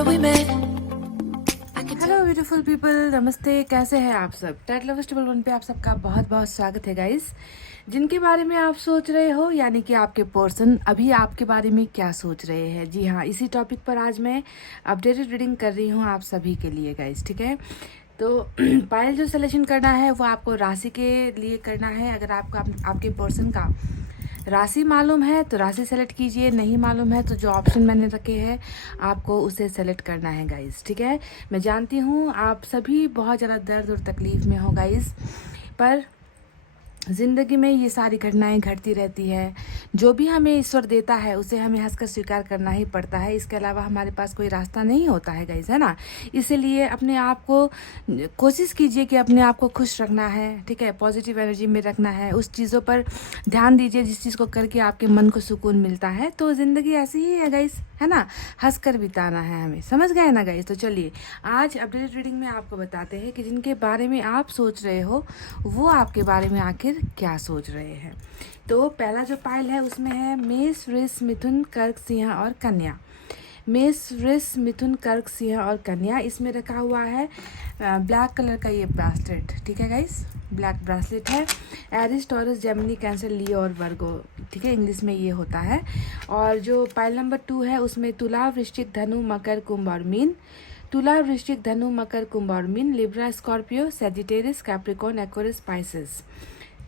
where we met. Hello beautiful people, नमस्ते। कैसे हैं आप सब? टैट लवर्स टेबल वन पे आप सबका बहुत बहुत स्वागत है गाइस। जिनके बारे में आप सोच रहे हो, यानी कि आपके पर्सन अभी आपके बारे में क्या सोच रहे हैं। जी हाँ, इसी टॉपिक पर आज मैं अपडेटेड रीडिंग कर रही हूँ आप सभी के लिए गाइस, ठीक है। तो पायल जो सिलेक्शन करना है वो आपको राशि के लिए करना है। अगर आपके पर्सन का राशि मालूम है तो राशि सेलेक्ट कीजिए, नहीं मालूम है तो जो ऑप्शन मैंने रखे हैं आपको उसे सेलेक्ट करना है गाइस, ठीक है। मैं जानती हूँ आप सभी बहुत ज़्यादा दर्द और तकलीफ़ में हो गाइस, पर ज़िंदगी में ये सारी घटनाएं घटती रहती है। जो भी हमें ईश्वर देता है उसे हमें हंसकर स्वीकार करना ही पड़ता है। इसके अलावा हमारे पास कोई रास्ता नहीं होता है गाइस, है ना। इसीलिए अपने आप को कोशिश कीजिए कि अपने आप को खुश रखना है, ठीक है। पॉजिटिव एनर्जी में रखना है। उस चीज़ों पर ध्यान दीजिए जिस चीज़ को करके आपके मन को सुकून मिलता है। तो ज़िंदगी ऐसी ही है गाइस, है ना। हंस कर बिताना है हमें, समझ गए ना गाइस। तो चलिए आज अपडेटेड रीडिंग में आपको बताते हैं कि जिनके बारे में आप सोच रहे हो वो आपके बारे में आखिर क्या सोच रहे हैं। तो पहला जो पाइल है उसमें है मेष, वृष, मिथुन, कर्क, सिंह और कन्या। मेष, वृष, मिथुन, कर्क, सिंह और कन्या। इसमें रखा हुआ है ब्लैक कलर का ये ब्रासलेट, ठीक है गाइस। ब्लैक ब्रासलेट है। एरिस, टॉरस, जेमिनी, कैंसर, लियो और वर्गो, ठीक है। इंग्लिश में ये होता है। और जो पाइल नंबर 2 है उसमें तुला, वृश्चिक, धनु, मकर, कुंभ और मीन। तुला, वृश्चिक, धनु, मकर, कुंभ और mean. Libra, Scorpio, Sagittarius, Capricorn, Aquarius, spices,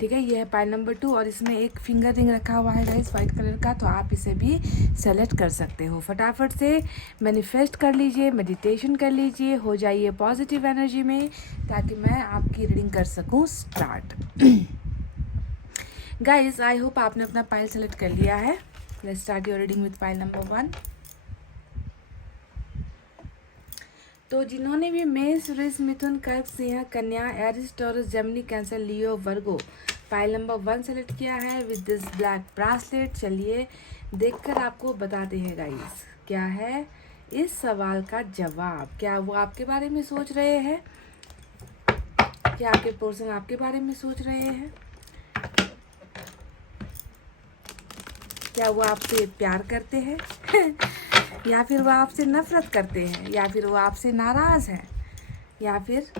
ठीक है। ये है पाइल नंबर 2 और इसमें एक फिंगर रिंग रखा हुआ है गाइस वाइट कलर का, तो आप इसे भी सेलेक्ट कर सकते हो। फटाफट से मैनिफेस्ट कर लीजिए, मेडिटेशन कर लीजिए, हो जाइए पॉजिटिव एनर्जी में ताकि मैं आपकी रीडिंग कर सकूं स्टार्ट। गाइस आई होप आपने अपना पाइल सेलेक्ट कर लिया है। Let's start your reading with pile number 1। तो जिन्होंने भी मेष, वृष, मिथुन, कर्क, सिंह, कन्या, एरिस, टॉरस, जेमिनी, कैंसर, लियो, वर्गो पाइल नंबर 1 सेलेक्ट किया है विद दिस ब्लैक ब्रासलेट, चलिए देखकर आपको बताते हैं गाइस क्या है इस सवाल का जवाब। क्या वो आपके बारे में सोच रहे हैं? क्या आपके पर्सन आपके बारे में सोच रहे हैं? क्या वो आपसे प्यार करते हैं या फिर वो आपसे नफरत करते हैं, या फिर वो आपसे नाराज़ हैं, या फिर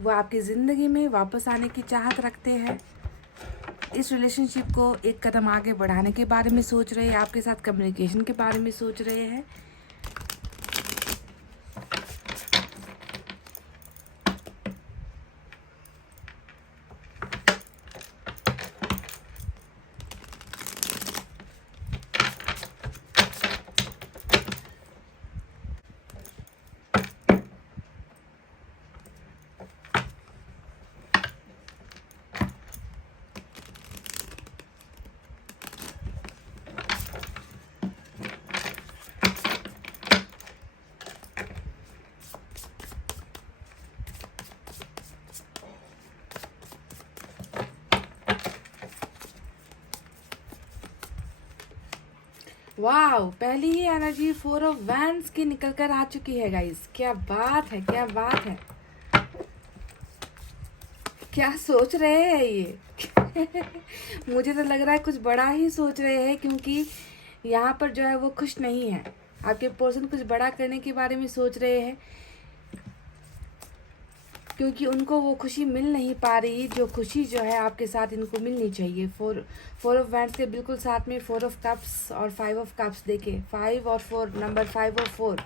वो आपकी ज़िंदगी में वापस आने की चाहत रखते हैं। इस रिलेशनशिप को एक कदम आगे बढ़ाने के बारे में सोच रहे हैं, आपके साथ कम्युनिकेशन के बारे में सोच रहे हैं। वाह, पहली ही एनर्जी 4 ऑफ वैंड्स की निकल कर आ चुकी है गाइस। क्या बात है, क्या बात है। क्या सोच रहे हैं ये मुझे तो लग रहा है कुछ बड़ा ही सोच रहे हैं, क्योंकि यहाँ पर जो है वो खुश नहीं है। आपके पर्सन कुछ बड़ा करने के बारे में सोच रहे हैं, क्योंकि उनको वो खुशी मिल नहीं पा रही जो खुशी जो है आपके साथ इनको मिलनी चाहिए। फोर ऑफ वैंड्स के बिल्कुल साथ में 4 ऑफ कप्स और 5 ऑफ कप्स। देखिए 5 और 4, नंबर 5 और 4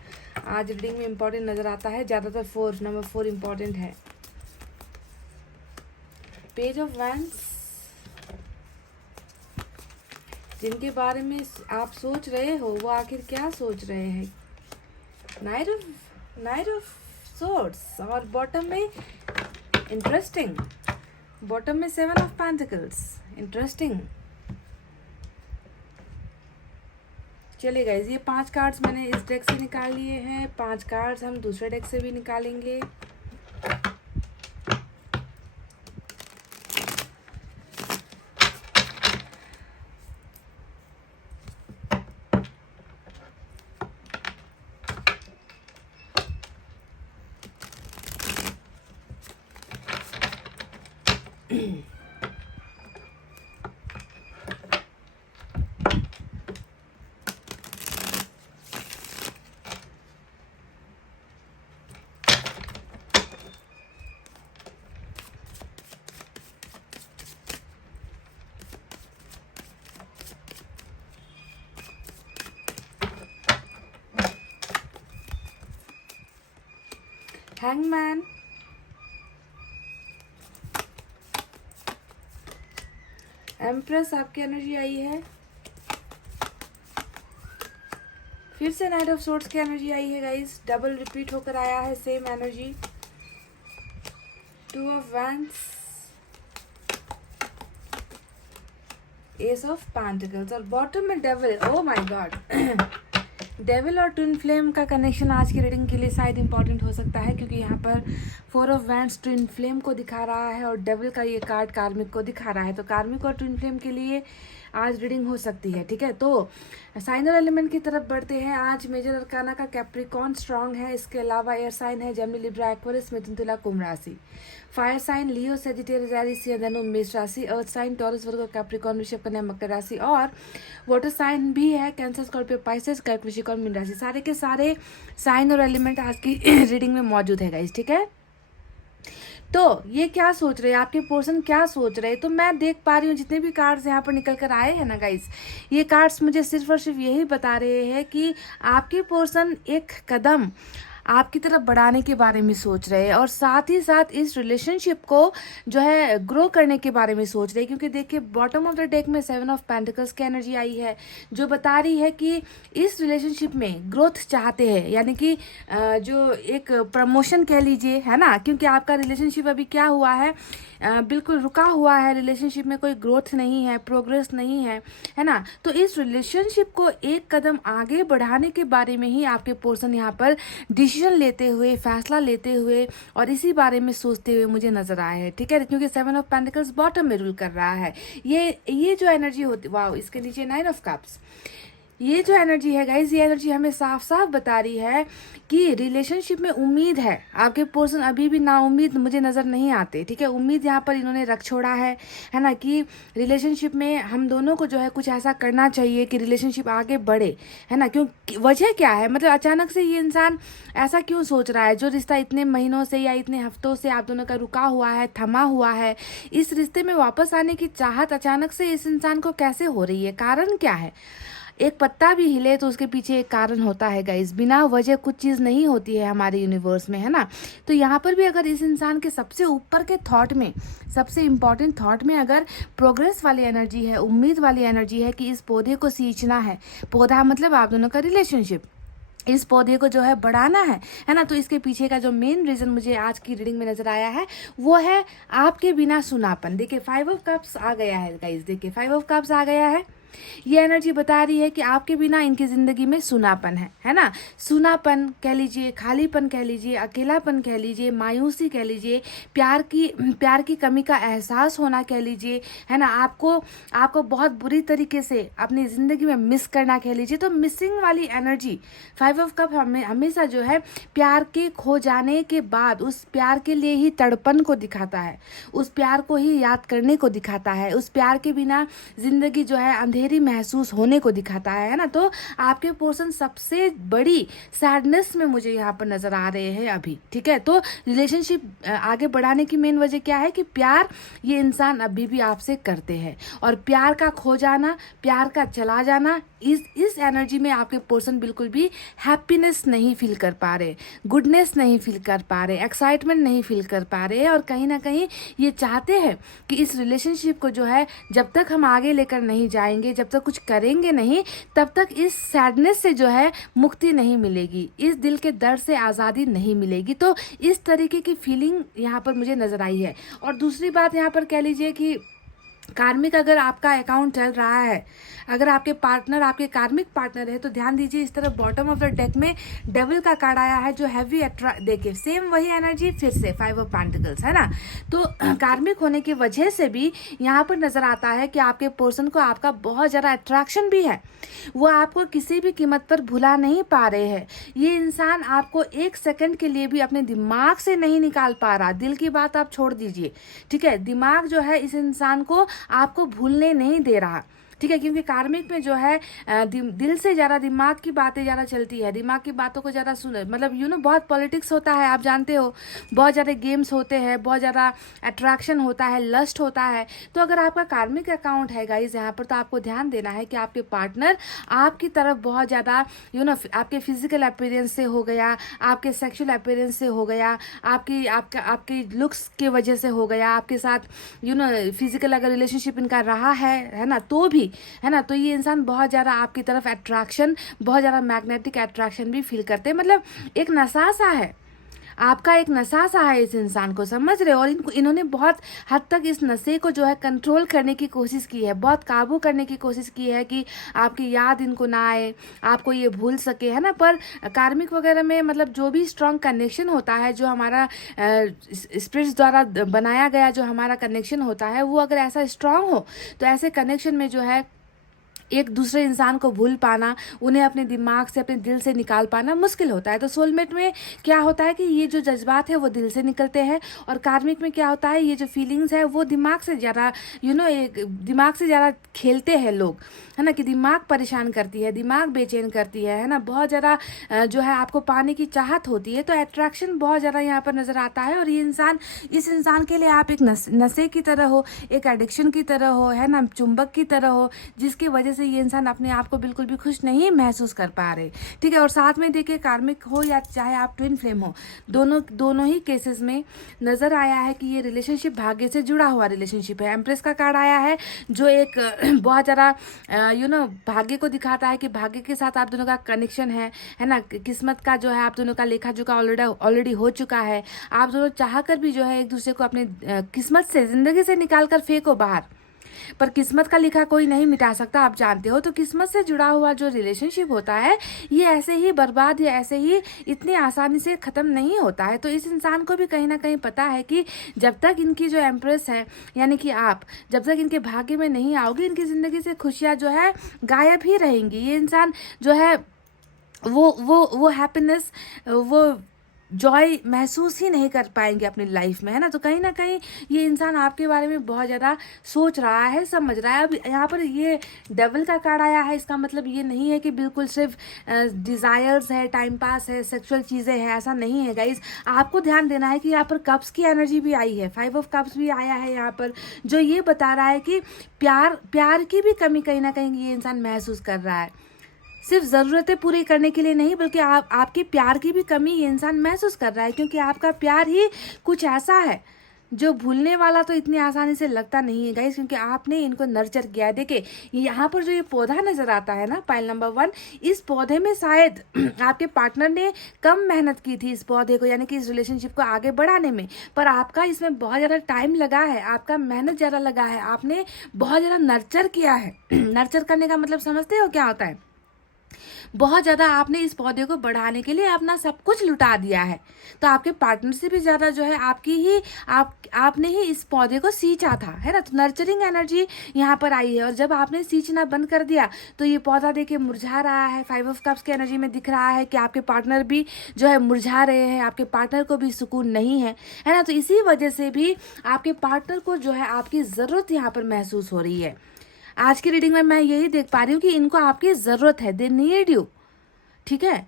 आज रीडिंग में इम्पोर्टेंट नज़र आता है। ज़्यादातर 4, नंबर 4 इम्पोर्टेंट है। पेज ऑफ वैंड्स, जिनके बारे में आप सोच रहे हो वो आखिर क्या सोच रहे हैं। नाइट ऑफ सोर्ड्स और बॉटम में इंटरेस्टिंग, बॉटम में 7 ऑफ पेंटिकल्स, इंटरेस्टिंग। चलिए गाइज, ये 5 कार्ड्स मैंने इस डेक से निकाल लिए हैं। 5 कार्ड्स हम दूसरे डेक से भी निकालेंगे। हैंगमैन, एम्प्रेस आपकी एनर्जी आई है, फिर से नाइट ऑफ सोर्ड्स की एनर्जी आई है गाइस, डबल रिपीट होकर आया है same energy, two of wands, S of pentacles और बॉटम में devil. Oh my God, devil और ट्विन फ्लेम का कनेक्शन आज की रीडिंग के लिए शायद इंपॉर्टेंट हो सकता है, क्योंकि यहाँ पर four of wands twin flame को दिखा रहा है और डेविल का ये कार्ड कार्मिक को दिखा रहा है। तो कार्मिक और ट्विन फ्लेम के लिए आज रीडिंग हो सकती है, ठीक है। तो साइन और एलिमेंट की तरफ बढ़ते हैं। आज मेजर अरकाना का कैप्रिकॉन स्ट्रांग है, इसके अलावा एयर साइन है जेमिनी, लिब्रा, एक्वेरियस, मिथुन, तुला, कुंभ राशि। फायर साइन लियो, सेजिटेरियस, एरीज, धनु, मेष राशि। अर्थ साइन टॉरस, वर्गो, कैप्रिकॉन, वृषभ, कन्या, मकर राशि। और वाटर साइन भी है कैंसर, स्कॉर्पियो, पाइसेस, कर्क, वृश्चिक और मीन राशि। सारे के सारे साइन और एलिमेंट आज की रीडिंग में मौजूद है गाइस, ठीक है। तो ये क्या सोच रहे हैं, आपके पर्सन क्या सोच रहे हैं? तो मैं देख पा रही हूँ जितने भी कार्ड्स यहाँ पर निकल कर आए हैं ना गाइस, ये कार्ड्स मुझे सिर्फ और सिर्फ यही बता रहे हैं कि आपके पर्सन एक कदम आपकी तरफ बढ़ाने के बारे में सोच रहे हैं और साथ ही साथ इस रिलेशनशिप को जो है ग्रो करने के बारे में सोच रहे हैं। क्योंकि देखिए बॉटम ऑफ द डेक में 7 ऑफ पेंटिकल्स की एनर्जी आई है, जो बता रही है कि इस रिलेशनशिप में ग्रोथ चाहते हैं, यानी कि जो एक प्रमोशन कह लीजिए, है ना। क्योंकि आपका रिलेशनशिप अभी क्या हुआ है, बिल्कुल रुका हुआ है, रिलेशनशिप में कोई ग्रोथ नहीं है, प्रोग्रेस नहीं है ना। तो इस रिलेशनशिप को एक कदम आगे बढ़ाने के बारे में ही आपके पर्सन यहाँ पर डिसीजन लेते हुए, फैसला लेते हुए और इसी बारे में सोचते हुए मुझे नजर आया है, ठीक है। क्योंकि 7 ऑफ पेंटिकल्स बॉटम में रूल कर रहा है। ये जो एनर्जी होती, वाओ, इसके नीचे 9 ऑफ कप्स, ये जो एनर्जी है गाइज, ये एनर्जी हमें साफ साफ बता रही है कि रिलेशनशिप में उम्मीद है। आपके पर्सन अभी भी ना उम्मीद मुझे नज़र नहीं आते, ठीक है। उम्मीद यहाँ पर इन्होंने रख छोड़ा है ना, कि रिलेशनशिप में हम दोनों को जो है कुछ ऐसा करना चाहिए कि रिलेशनशिप आगे बढ़े, है ना। क्यों, वजह क्या है, मतलब अचानक से ये इंसान ऐसा क्यों सोच रहा है? जो रिश्ता इतने महीनों से या इतने हफ्तों से आप दोनों का रुका हुआ है, थमा हुआ है, इस रिश्ते में वापस आने की चाहत अचानक से इस इंसान को कैसे हो रही है? कारण क्या है? एक पत्ता भी हिले तो उसके पीछे एक कारण होता है गाइस, बिना वजह कुछ चीज़ नहीं होती है हमारे यूनिवर्स में, है ना। तो यहाँ पर भी अगर इस इंसान के सबसे ऊपर के थॉट में, सबसे इम्पॉर्टेंट थॉट में अगर प्रोग्रेस वाली एनर्जी है, उम्मीद वाली एनर्जी है कि इस पौधे को सींचना है, पौधा मतलब आप दोनों का रिलेशनशिप, इस पौधे को जो है बढ़ाना है ना। तो इसके पीछे का जो मेन रीज़न मुझे आज की रीडिंग में नज़र आया है वो है आपके बिना सुनापन। देखिए 5 ऑफ कप्स आ गया है गाइस, देखिए 5 ऑफ कप्स आ गया है। ये एनर्जी बता रही है कि आपके बिना इनकी ज़िंदगी में सुनापन है ना। सुनापन कह लीजिए, खालीपन कह लीजिए, अकेलापन कह लीजिए, मायूसी कह लीजिए, प्यार की कमी का एहसास होना कह लीजिए, है ना। आपको बहुत बुरी तरीके से अपनी ज़िंदगी में मिस करना कह लीजिए। तो मिसिंग वाली एनर्जी 5 ऑफ कप हमेशा जो है प्यार के खो जाने के बाद उस प्यार के लिए ही तड़पन को दिखाता है, उस प्यार को ही याद करने को दिखाता है, उस प्यार के बिना ज़िंदगी जो है अंधेरी महसूस होने को दिखाता है ना। तो आपके पर्सन सबसे बड़ी सैडनेस में मुझे यहाँ पर नजर आ रहे हैं अभी, ठीक है। तो रिलेशनशिप आगे बढ़ाने की मेन वजह क्या है कि प्यार ये इंसान अभी भी आपसे करते हैं, और प्यार का खो जाना, प्यार का चला जाना, इस एनर्जी में आपके पर्सन बिल्कुल भी हैप्पीनेस नहीं फील कर पा रहे, गुडनेस नहीं फील कर पा रहे, एक्साइटमेंट नहीं फील कर पा रहे, और कहीं ना कहीं ये चाहते हैं कि इस रिलेशनशिप को जो है जब तक हम आगे लेकर नहीं जाएंगे, जब तक कुछ करेंगे नहीं, तब तक इस सैडनेस से जो है मुक्ति नहीं मिलेगी, इस दिल के दर्द से आज़ादी नहीं मिलेगी। तो इस तरीके की फीलिंग यहाँ पर मुझे नज़र आई है। और दूसरी बात यहाँ पर कह लीजिए कि कार्मिक अगर आपका अकाउंट चल रहा है, अगर आपके पार्टनर आपके कार्मिक पार्टनर है, तो ध्यान दीजिए इस तरफ बॉटम ऑफ द डेक में डेविल का कार्ड आया है जो हैवी देखिए सेम वही एनर्जी फिर से 5 ऑफ पेंटिकल्स, है ना। तो कार्मिक होने की वजह से भी यहाँ पर नजर आता है कि आपके पर्सन को आपका बहुत ज़्यादा अट्रैक्शन भी है, वो आपको किसी भी कीमत पर भुला नहीं पा रहे हैं। ये इंसान आपको एक सेकंड के लिए भी अपने दिमाग से नहीं निकाल पा रहा। दिल की बात आप छोड़ दीजिए, ठीक है, दिमाग जो है इस इंसान को आपको भूलने नहीं दे रहा, ठीक है, क्योंकि कार्मिक में जो है दिल से ज़्यादा दिमाग की बातें ज़्यादा चलती है, दिमाग की बातों को ज़्यादा सुन, मतलब बहुत पॉलिटिक्स होता है, आप जानते हो, बहुत ज़्यादा गेम्स होते हैं, बहुत ज़्यादा अट्रैक्शन होता है, लस्ट होता है। तो अगर आपका कार्मिक अकाउंट है गाइज यहाँ पर, तो आपको ध्यान देना है कि आपके पार्टनर आपकी तरफ बहुत ज़्यादा आपके फिजिकल अपीयरेंस से हो गया, आपके सेक्सुअल अपीयरेंस से हो गया, आपके लुक्स की वजह से हो गया, आपके साथ फिजिकल अगर रिलेशनशिप इनका रहा है ना, तो भी है ना, तो ये इंसान बहुत ज़्यादा आपकी तरफ अट्रैक्शन, बहुत ज़्यादा मैग्नेटिक अट्रैक्शन भी फील करते हैं। मतलब एक नशा सा है, आपका एक नशा सा है इस इंसान को, समझ रहे हो। और इन्होंने बहुत हद तक इस नशे को जो है कंट्रोल करने की कोशिश की है, बहुत काबू करने की कोशिश की है कि आपकी याद इनको ना आए, आपको ये भूल सके, है ना। पर कार्मिक वगैरह में मतलब जो भी स्ट्रॉन्ग कनेक्शन होता है, जो हमारा स्पिरिट्स द्वारा बनाया गया जो हमारा कनेक्शन होता है, वो अगर ऐसा स्ट्रॉन्ग हो, तो ऐसे कनेक्शन में जो है एक दूसरे इंसान को भूल पाना, उन्हें अपने दिमाग से, अपने दिल से निकाल पाना मुश्किल होता है। तो सोलमेट में क्या होता है कि ये जो जज्बात है वो दिल से निकलते हैं, और कार्मिक में क्या होता है, ये जो फीलिंग्स है वो दिमाग से ज़्यादा दिमाग से ज़्यादा खेलते हैं लोग, है ना, कि दिमाग परेशान करती है, दिमाग बेचैन करती है ना, बहुत ज़्यादा जो है आपको पाने की चाहत होती है। तो अट्रैक्शन बहुत ज़्यादा यहाँ पर नज़र आता है, और ये इस इंसान के लिए आप एक नशे की तरह हो, एक एडिक्शन की तरह हो, है ना, चुंबक की तरह हो, जिसकी वजह से ये इंसान अपने आप को बिल्कुल भी खुश नहीं महसूस कर पा रहे, ठीक है। और साथ में देखिए, कार्मिक हो या चाहे आप ट्विन फ्लेम हो, दोनों ही केसेस में नज़र आया है कि ये रिलेशनशिप भाग्य से जुड़ा हुआ रिलेशनशिप है। एम्प्रेस का कार्ड आया है, जो एक बहुत ज़्यादा भाग्य को दिखाता है कि भाग्य के साथ आप दोनों का कनेक्शन है ना, किस्मत का जो है आप दोनों का लेखा जोखा ऑलरेडी हो चुका है। आप दोनों चाह कर भी जो है एक दूसरे को अपने किस्मत से, ज़िंदगी से निकाल कर फेंको बाहर, पर किस्मत का लिखा कोई नहीं मिटा सकता, आप जानते हो। तो किस्मत से जुड़ा हुआ जो रिलेशनशिप होता है, ये ऐसे ही बर्बाद या ऐसे ही इतनी आसानी से ख़त्म नहीं होता है। तो इस इंसान को भी कहीं ना कहीं पता है कि जब तक इनकी जो एम्प्रेस है, यानी कि आप, जब तक इनके भाग्य में नहीं आओगे, इनकी ज़िंदगी से खुशियाँ जो है गायब ही रहेंगी। ये इंसान जो है वो हैप्पीनेस, वो जॉय महसूस ही नहीं कर पाएंगे अपनी लाइफ में, है ना। तो कहीं ना कहीं ये इंसान आपके बारे में बहुत ज़्यादा सोच रहा है, समझ रहा है। अब यहाँ पर ये डेविल का कार्ड आया है, इसका मतलब ये नहीं है कि बिल्कुल सिर्फ डिज़ायर्स है, टाइम पास है, सेक्सुअल चीज़ें हैं, ऐसा नहीं है गाइज। आपको ध्यान देना है कि यहाँ पर कप्स की एनर्जी भी आई है, 5 ऑफ कप्स भी आया है यहाँ पर, जो ये बता रहा है कि प्यार की भी कमी कहीं ना कहीं ये इंसान महसूस कर रहा है। सिर्फ ज़रूरतें पूरी करने के लिए नहीं, बल्कि आपके प्यार की भी कमी ये इंसान महसूस कर रहा है, क्योंकि आपका प्यार ही कुछ ऐसा है जो भूलने वाला तो इतनी आसानी से लगता नहीं है गाइस, क्योंकि आपने इनको नर्चर किया है। देखिए यहाँ पर जो ये पौधा नज़र आता है ना, पाइल नंबर 1, इस पौधे में शायद आपके पार्टनर ने कम मेहनत की थी इस पौधे को, यानी कि इस रिलेशनशिप को आगे बढ़ाने में, पर आपका इसमें बहुत ज़्यादा टाइम लगा है, आपका मेहनत ज़्यादा लगा है, आपने बहुत ज़्यादा नर्चर किया है। नर्चर करने का मतलब समझते हो क्या होता है? बहुत ज़्यादा आपने इस पौधे को बढ़ाने के लिए अपना सब कुछ लुटा दिया है। तो आपके पार्टनर से भी ज़्यादा जो है आपने ही इस पौधे को सींचा था, है ना। तो नर्चरिंग एनर्जी यहाँ पर आई है, और जब आपने सींचना बंद कर दिया तो ये पौधा देखिए मुरझा रहा है। 5 ऑफ कप्स की एनर्जी में दिख रहा है कि आपके पार्टनर भी जो है मुरझा रहे हैं, आपके पार्टनर को भी सुकून नहीं है ना। तो इसी वजह से भी आपके पार्टनर को जो है आपकी ज़रूरत यहाँ पर महसूस हो रही है। आज की रीडिंग में मैं यही देख पा रही हूँ कि इनको आपकी ज़रूरत है, दे नीड यू, ठीक है,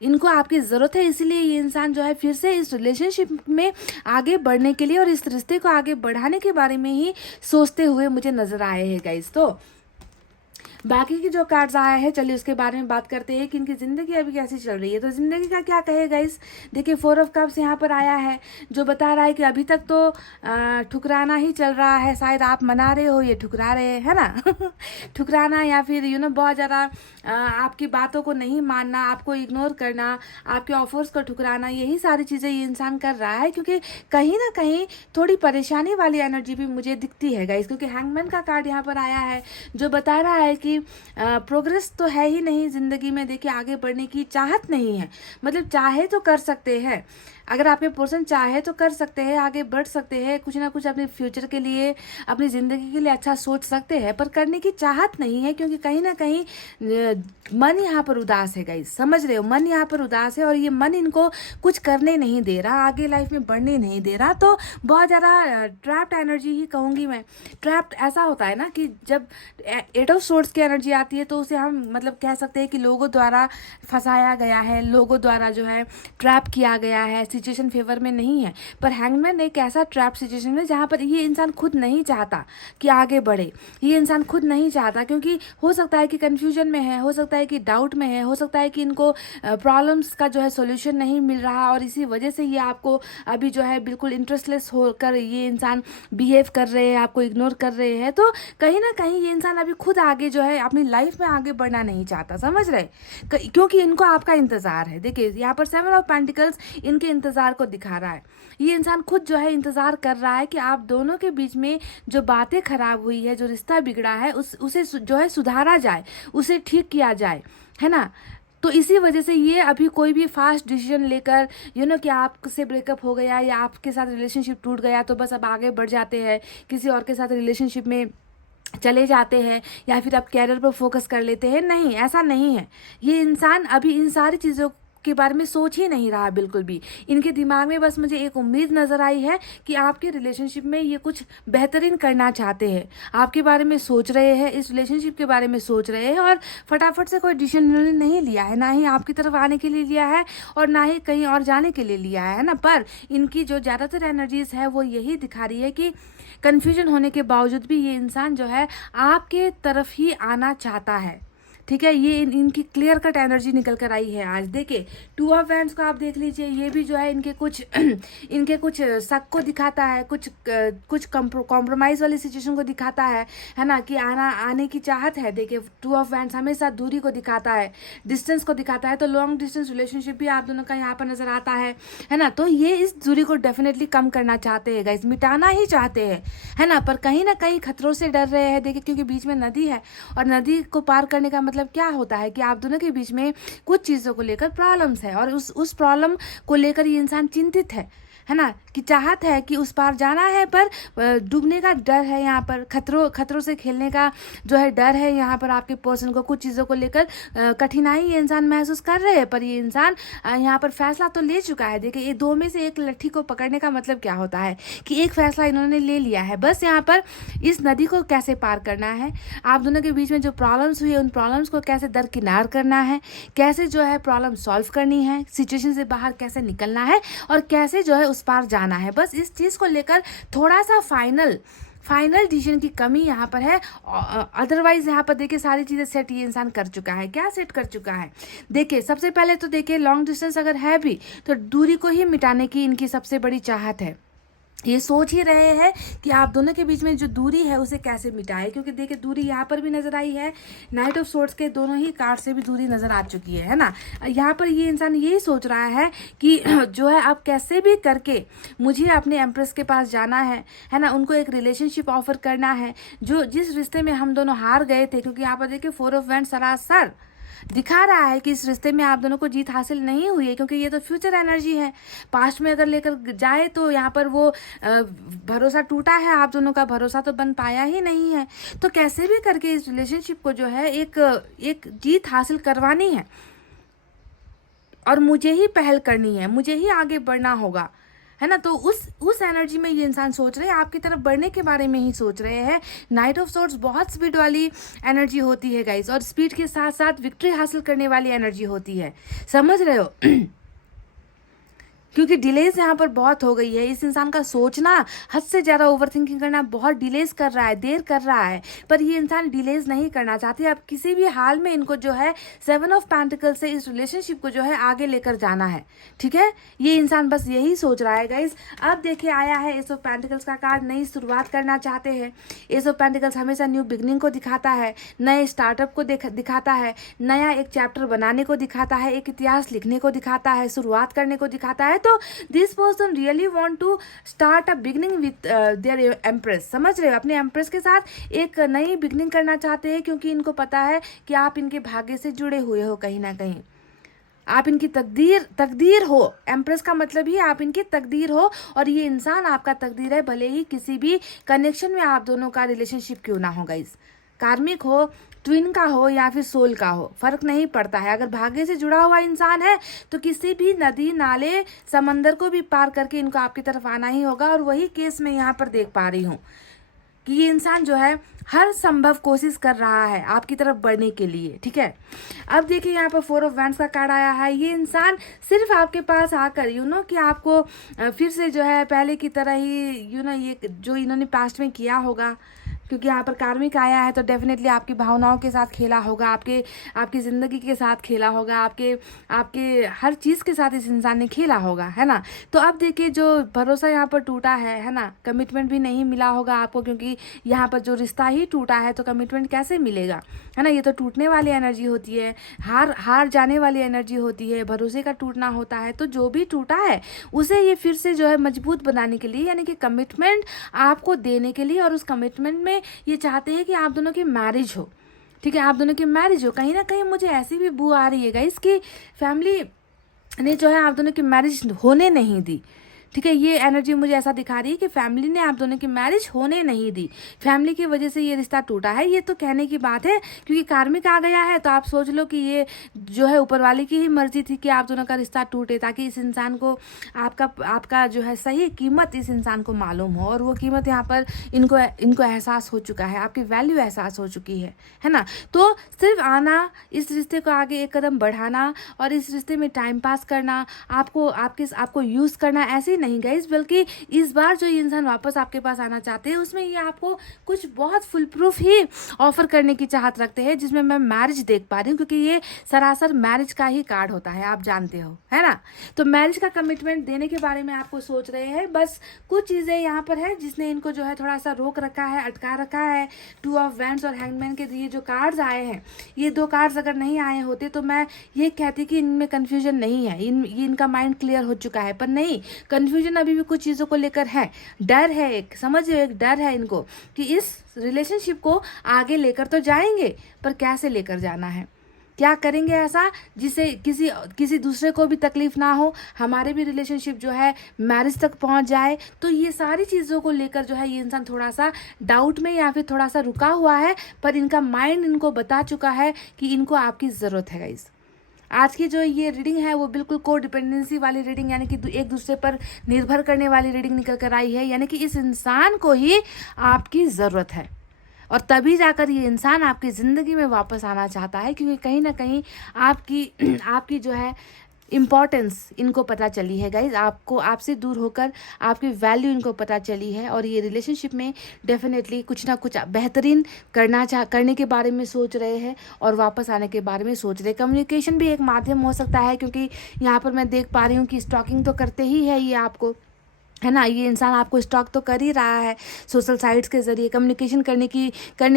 इनको आपकी ज़रूरत है। इसीलिए ये इंसान जो है फिर से इस रिलेशनशिप में आगे बढ़ने के लिए और इस रिश्ते को आगे बढ़ाने के बारे में ही सोचते हुए मुझे नज़र आए हैं गाइस। तो बाकी की जो कार्ड्स आए हैं, चलिए उसके बारे में बात करते हैं कि इनकी ज़िंदगी अभी कैसी चल रही है। तो ज़िंदगी का क्या कहेगा इस, देखिए 4 ऑफ कप्स यहाँ पर आया है, जो बता रहा है कि अभी तक तो ठुकराना ही चल रहा है। शायद आप मना रहे हो, ये ठुकरा रहे हैं, है ना। ठुकराना या फिर बहुत ज़्यादा आपकी बातों को नहीं मानना, आपको इग्नोर करना, आपके ऑफर्स को ठुकराना, यही सारी चीज़ें ये इंसान कर रहा है, क्योंकि कहीं ना कहीं थोड़ी परेशानी वाली एनर्जी भी मुझे दिखती है गाइस। क्योंकि हैंगमैन का कार्ड यहाँ पर आया है, जो बता रहा है कि प्रोग्रेस तो है ही नहीं ज़िंदगी में। देखिए आगे बढ़ने की चाहत नहीं है, मतलब चाहे तो कर सकते हैं, अगर आपके पर्सन चाहे तो कर सकते हैं, आगे बढ़ सकते हैं, कुछ ना कुछ अपने फ्यूचर के लिए, अपनी ज़िंदगी के लिए अच्छा सोच सकते हैं, पर करने की चाहत नहीं है, क्योंकि कहीं ना कहीं मन यहाँ पर उदास है गाइस, समझ रहे हो, मन यहाँ पर उदास है और ये मन इनको कुछ करने नहीं दे रहा, आगे लाइफ में बढ़ने नहीं दे रहा। तो बहुत ज़्यादा ट्रैप्ड एनर्जी ही कहूँगी मैं। ट्रैप्ड ऐसा होता है ना कि जब 8 ऑफ सोर्ड्स की एनर्जी आती है तो उसे हम मतलब कह सकते हैं कि लोगों द्वारा फंसाया गया है, लोगों द्वारा जो है ट्रैप किया गया है, सिचुएशन फेवर में नहीं है। पर हैंगमैन एक ऐसा ट्रैप सिचुएशन है जहाँ पर ये इंसान खुद नहीं चाहता कि आगे बढ़े, ये इंसान खुद नहीं चाहता, क्योंकि हो सकता है कि कन्फ्यूजन में है, हो सकता है कि डाउट में है, हो सकता है कि इनको प्रॉब्लम्स का जो है सोल्यूशन नहीं मिल रहा, और इसी वजह से ये आपको अभी जो है बिल्कुल इंटरेस्टलेस होकर ये इंसान बिहेव कर रहे हैं, आपको इग्नोर कर रहे हैं। तो कहीं ना कहीं ये इंसान अभी खुद आगे जो है अपनी लाइफ में आगे बढ़ना नहीं चाहता, समझ रहे, क्योंकि इनको आपका इंतजार है। देखिए यहाँ पर 7 ऑफ पेंटिकल्स इनके इंतजार को दिखा रहा है। ये इंसान खुद जो है इंतजार कर रहा है कि आप दोनों के बीच में जो बातें खराब हुई है, जो रिश्ता बिगड़ा है, उसे जो है सुधारा जाए, उसे ठीक किया जाए, है ना। तो इसी वजह से ये अभी कोई भी फास्ट डिसीजन लेकर कि आपसे ब्रेकअप हो गया या आपके साथ रिलेशनशिप टूट गया तो बस अब आगे बढ़ जाते हैं, किसी और के साथ रिलेशनशिप में चले जाते हैं, या फिर आप कैरियर पर फोकस कर लेते हैं। नहीं, ऐसा नहीं है। ये इंसान अभी इन सारी चीज़ों के बारे में सोच ही नहीं रहा बिल्कुल भी। इनके दिमाग में बस मुझे एक उम्मीद नज़र आई है कि आपके रिलेशनशिप में ये कुछ बेहतरीन करना चाहते हैं, आपके बारे में सोच रहे हैं, इस रिलेशनशिप के बारे में सोच रहे हैं, और फटाफट से कोई डिसीजन इन्होंने नहीं लिया है, ना ही आपकी तरफ आने के लिए लिया है और ना ही कहीं और जाने के लिए लिया है ना। पर इनकी जो ज़्यादातर एनर्जीज है वो यही दिखा रही है कि कन्फ्यूजन होने के बावजूद भी ये इंसान जो है आपके तरफ ही आना चाहता है, ठीक है। ये इनकी क्लियर कट एनर्जी निकल कर आई है आज। देखिए 2 ऑफ वैंड्स को आप देख लीजिए, ये भी जो है इनके कुछ शक को दिखाता है, कुछ कॉम्प्रोमाइज़ वाली सिचुएशन को दिखाता है ना, कि आने की चाहत है। देखिए 2 ऑफ वैंड्स हमेशा दूरी को दिखाता है, डिस्टेंस को दिखाता है, तो लॉन्ग डिस्टेंस रिलेशनशिप भी आप दोनों का यहाँ पर नजर आता है ना। तो ये इस दूरी को डेफिनेटली कम करना चाहते हैं गाइस, मिटाना ही चाहते हैं, है ना। पर कहीं ना कहीं खतरों से डर रहे हैं। देखिए क्योंकि बीच में नदी है, और नदी को पार करने का मतलब क्या होता है कि आप दोनों के बीच में कुछ चीज़ों को लेकर प्रॉब्लम्स है, और उस प्रॉब्लम को लेकर ये इंसान चिंतित है ना, कि चाहत है कि उस पार जाना है, पर डूबने का डर है, यहाँ पर खतरों से खेलने का जो है डर है। यहाँ पर आपके पर्सन को कुछ चीज़ों को लेकर कठिनाई ये इंसान महसूस कर रहे हैं, पर ये इंसान यहाँ पर फैसला तो ले चुका है। देखिए ये 2 में से एक लट्ठी को पकड़ने का मतलब क्या होता है कि एक फैसला इन्होंने ले लिया है, बस यहाँ पर इस नदी को कैसे पार करना है, आप दोनों के बीच में जो प्रॉब्लम्स हुई है उन प्रॉब्लम्स को कैसे दरकिनार करना है, कैसे जो है प्रॉब्लम सॉल्व करनी है, सिचुएशन से बाहर कैसे निकलना है, और कैसे जो है उस पार जाना है। बस इस चीज़ को लेकर थोड़ा सा फाइनल डिसीजन की कमी यहाँ पर है। अदरवाइज यहाँ पर देखिए सारी चीज़ें सेट ये इंसान कर चुका है। क्या सेट कर चुका है? देखिए सबसे पहले तो देखिए लॉन्ग डिस्टेंस अगर है भी तो दूरी को ही मिटाने की इनकी सबसे बड़ी चाहत है। ये सोच ही रहे हैं कि आप दोनों के बीच में जो दूरी है उसे कैसे मिटाए, क्योंकि देखिए दूरी यहाँ पर भी नजर आई है, नाइट ऑफ सोर्ड्स के दोनों ही कार्ड से भी दूरी नजर आ चुकी है ना। यहाँ पर ये इंसान यही सोच रहा है कि जो है आप कैसे भी करके मुझे अपने एम्प्रेस के पास जाना है ना, उनको एक रिलेशनशिप ऑफर करना है, जो जिस रिश्ते में हम दोनों हार गए थे। क्योंकि यहाँ पर देखिए 4 ऑफ वैंड्स सरासर दिखा रहा है कि इस रिश्ते में आप दोनों को जीत हासिल नहीं हुई है, क्योंकि ये तो फ्यूचर एनर्जी है। पास्ट में अगर लेकर जाए तो यहाँ पर वो भरोसा टूटा है, आप दोनों का भरोसा तो बन पाया ही नहीं है। तो कैसे भी करके इस रिलेशनशिप को जो है एक जीत हासिल करवानी है, और मुझे ही पहल करनी है, मुझे ही आगे बढ़ना होगा, है ना। तो उस एनर्जी में ये इंसान सोच रहे हैं, आपकी तरफ बढ़ने के बारे में ही सोच रहे हैं। नाइट ऑफ सोर्ड्स बहुत स्पीड वाली एनर्जी होती है गाइस, और स्पीड के साथ साथ विक्ट्री हासिल करने वाली एनर्जी होती है, समझ रहे हो। क्योंकि डिलेज यहाँ पर बहुत हो गई है। इस इंसान का सोचना, हद से ज़्यादा ओवर थिंकिंग करना बहुत डिलेज कर रहा है, देर कर रहा है। पर ये इंसान डिलेज नहीं करना चाहते। अब किसी भी हाल में इनको जो है 7 ऑफ पेंटिकल से इस रिलेशनशिप को जो है आगे लेकर जाना है, ठीक है। ये इंसान बस यही सोच रहा है गाइज। अब देखिए आया है एस ऑफ पेंटिकल्स का कार्ड, नई शुरुआत करना चाहते हैं। एस ऑफ पेंटिकल्स हमेशा न्यू बिगनिंग को दिखाता है, नए स्टार्टअप को दिखाता है, नया एक चैप्टर बनाने को दिखाता है, एक इतिहास लिखने को दिखाता है, शुरुआत करने को दिखाता है। तो this person really want to start a beginning with their empress, समझ रहे हो, अपने एम्प्रेस के साथ एक नई बिगनिंग करना चाहते हैं, क्योंकि इनको पता है कि आप इनके भाग्य से जुड़े हुए हो कहीं ना कहीं। आप इनकी तकदीर हो। एम्प्रेस का मतलब ही आप इनकी तकदीर हो और ये इंसान आपका तकदीर है, भले ही किसी भी कनेक्शन में आप दोनों का रिलेशनशिप क्यों ना हो गाइस। कार्मिक हो, ट्विन का हो या फिर सोल का हो, फर्क नहीं पड़ता है। अगर भाग्य से जुड़ा हुआ इंसान है तो किसी भी नदी नाले समंदर को भी पार करके इनको आपकी तरफ आना ही होगा। और वही केस मैं यहाँ पर देख पा रही हूँ कि ये इंसान जो है हर संभव कोशिश कर रहा है आपकी तरफ बढ़ने के लिए, ठीक है। अब देखिए यहाँ पर 4 ऑफ वैंड्स का कार्ड आया है। ये इंसान सिर्फ आपके पास आकर कि आपको फिर से जो है पहले की तरह ही ये जो इन्होंने पास्ट में किया होगा, क्योंकि यहाँ पर कार्मिक आया है तो डेफिनेटली आपकी भावनाओं के साथ खेला होगा, आपकी ज़िंदगी के साथ खेला होगा, आपके हर चीज़ के साथ इस इंसान ने खेला होगा, है ना। तो अब देखिए जो भरोसा यहाँ पर टूटा है ना, कमिटमेंट भी नहीं मिला होगा आपको, क्योंकि यहाँ पर जो रिश्ता ही टूटा है तो कमिटमेंट कैसे मिलेगा, है ना। ये तो टूटने वाली एनर्जी होती है, हार जाने वाली एनर्जी होती है, भरोसे का टूटना होता है। तो जो भी टूटा है उसे ये फिर से जो है मजबूत बनाने के लिए, यानी कि कमिटमेंट आपको देने के लिए, और उस कमिटमेंट में ये चाहते हैं कि आप दोनों की मैरिज हो, ठीक है, आप दोनों की मैरिज हो। कहीं ना कहीं मुझे ऐसी भी बू आ रही है गाइस कि फैमिली ने जो है आप दोनों की मैरिज होने नहीं दी, ठीक है। ये एनर्जी मुझे ऐसा दिखा रही है कि फैमिली ने आप दोनों की मैरिज होने नहीं दी, फैमिली की वजह से ये रिश्ता टूटा है। ये तो कहने की बात है, क्योंकि कार्मिक आ गया है तो आप सोच लो कि ये जो है ऊपर वाले की ही मर्जी थी कि आप दोनों का रिश्ता टूटे, ताकि इस इंसान को आपका जो है सही कीमत इस इंसान को मालूम हो। और वो कीमत यहाँ पर इनको एहसास हो चुका है, आपकी वैल्यू एहसास हो चुकी है ना। तो सिर्फ आना, इस रिश्ते को आगे एक कदम बढ़ाना और इस रिश्ते में टाइम पास करना, आपको यूज़ करना, ऐसे नहीं गाइस, बल्कि इस बार जो ये इंसान वापस आपके पास आना चाहते हैं उसमें ये आपको कुछ बहुत फुल प्रूफ ही ऑफर करने की चाहत रखते हैं, जिसमें मैं मैरिज देख पा रही हूँ, क्योंकि ये सरासर मैरिज का ही कार्ड होता है, आप जानते हो, है ना। तो मैरिज का कमिटमेंट देने के बारे में आपको सोच रहे हैं। बस कुछ चीज़ें यहाँ पर है जिसने इनको जो है थोड़ा सा रोक रखा है, अटका रखा है। 2 ऑफ वैंड्स और हैंगमैन के ये जो कार्ड्स आए हैं, ये 2 कार्ड्स अगर नहीं आए होते तो मैं ये कहती कि इनमें कन्फ्यूजन नहीं है, इनका माइंड क्लियर हो चुका है, पर नहीं, कन्फ्यूजन अभी भी कुछ चीज़ों को लेकर है। डर है, एक समझिए, एक डर है इनको कि इस रिलेशनशिप को आगे लेकर तो जाएंगे, पर कैसे लेकर जाना है, क्या करेंगे ऐसा जिससे किसी दूसरे को भी तकलीफ ना हो, हमारे भी रिलेशनशिप जो है मैरिज तक पहुंच जाए। तो ये सारी चीज़ों को लेकर जो है ये इंसान थोड़ा सा डाउट में या फिर थोड़ा सा रुका हुआ है, पर इनका माइंड इनको बता चुका है कि इनको आपकी ज़रूरत है गाइस। आज की जो ये रीडिंग है वो बिल्कुल को डिपेंडेंसी वाली रीडिंग, यानी कि एक दूसरे पर निर्भर करने वाली रीडिंग निकल कर आई है, यानी कि इस इंसान को ही आपकी ज़रूरत है और तभी जाकर ये इंसान आपकी ज़िंदगी में वापस आना चाहता है, क्योंकि कहीं ना कहीं आपकी जो है इम्पॉर्टेंस इनको पता चली है गाइज, आपसे दूर होकर आपकी वैल्यू इनको पता चली है। और ये रिलेशनशिप में डेफिनेटली कुछ ना कुछ बेहतरीन करने के बारे में सोच रहे हैं और वापस आने के बारे में सोच रहे हैं। कम्युनिकेशन भी एक माध्यम हो सकता है, क्योंकि यहाँ पर मैं देख पा रही हूँ कि स्टॉकिंग तो करते ही है ये आपको, है ना। ये इंसान आपको स्टॉक तो कर ही रहा है, सोशल साइट्स के ज़रिए कम्युनिकेशन करने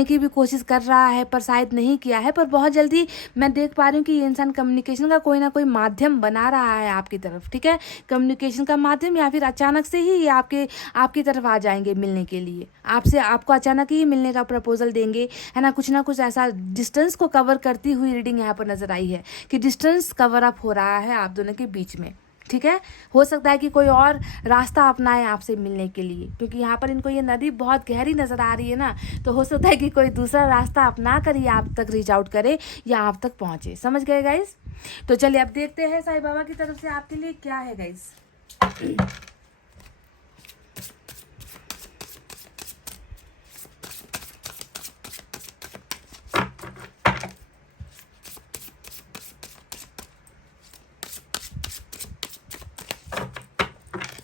की भी कोशिश कर रहा है, पर शायद नहीं किया है। पर बहुत जल्दी मैं देख पा रही हूँ कि ये इंसान कम्युनिकेशन का कोई ना कोई माध्यम बना रहा है आपकी तरफ, ठीक है। कम्युनिकेशन का माध्यम, या फिर अचानक से ही ये आपकी तरफ आ जाएंगे मिलने के लिए, आपको अचानक ही मिलने का प्रपोजल देंगे, है ना। कुछ ना कुछ ऐसा डिस्टेंस को कवर करती हुई रीडिंग यहाँ पर नजर आई है कि डिस्टेंस कवर अप हो रहा है आप दोनों के बीच में, ठीक है। हो सकता है कि कोई और रास्ता अपनाए आपसे मिलने के लिए, क्योंकि यहाँ पर इनको ये नदी बहुत गहरी नज़र आ रही है ना, तो हो सकता है कि कोई दूसरा रास्ता अपना कर ये आप तक रीच आउट करे या आप तक पहुँचे। समझ गए गाइस। तो चलिए अब देखते हैं साईं बाबा की तरफ से आपके लिए क्या है गाइस।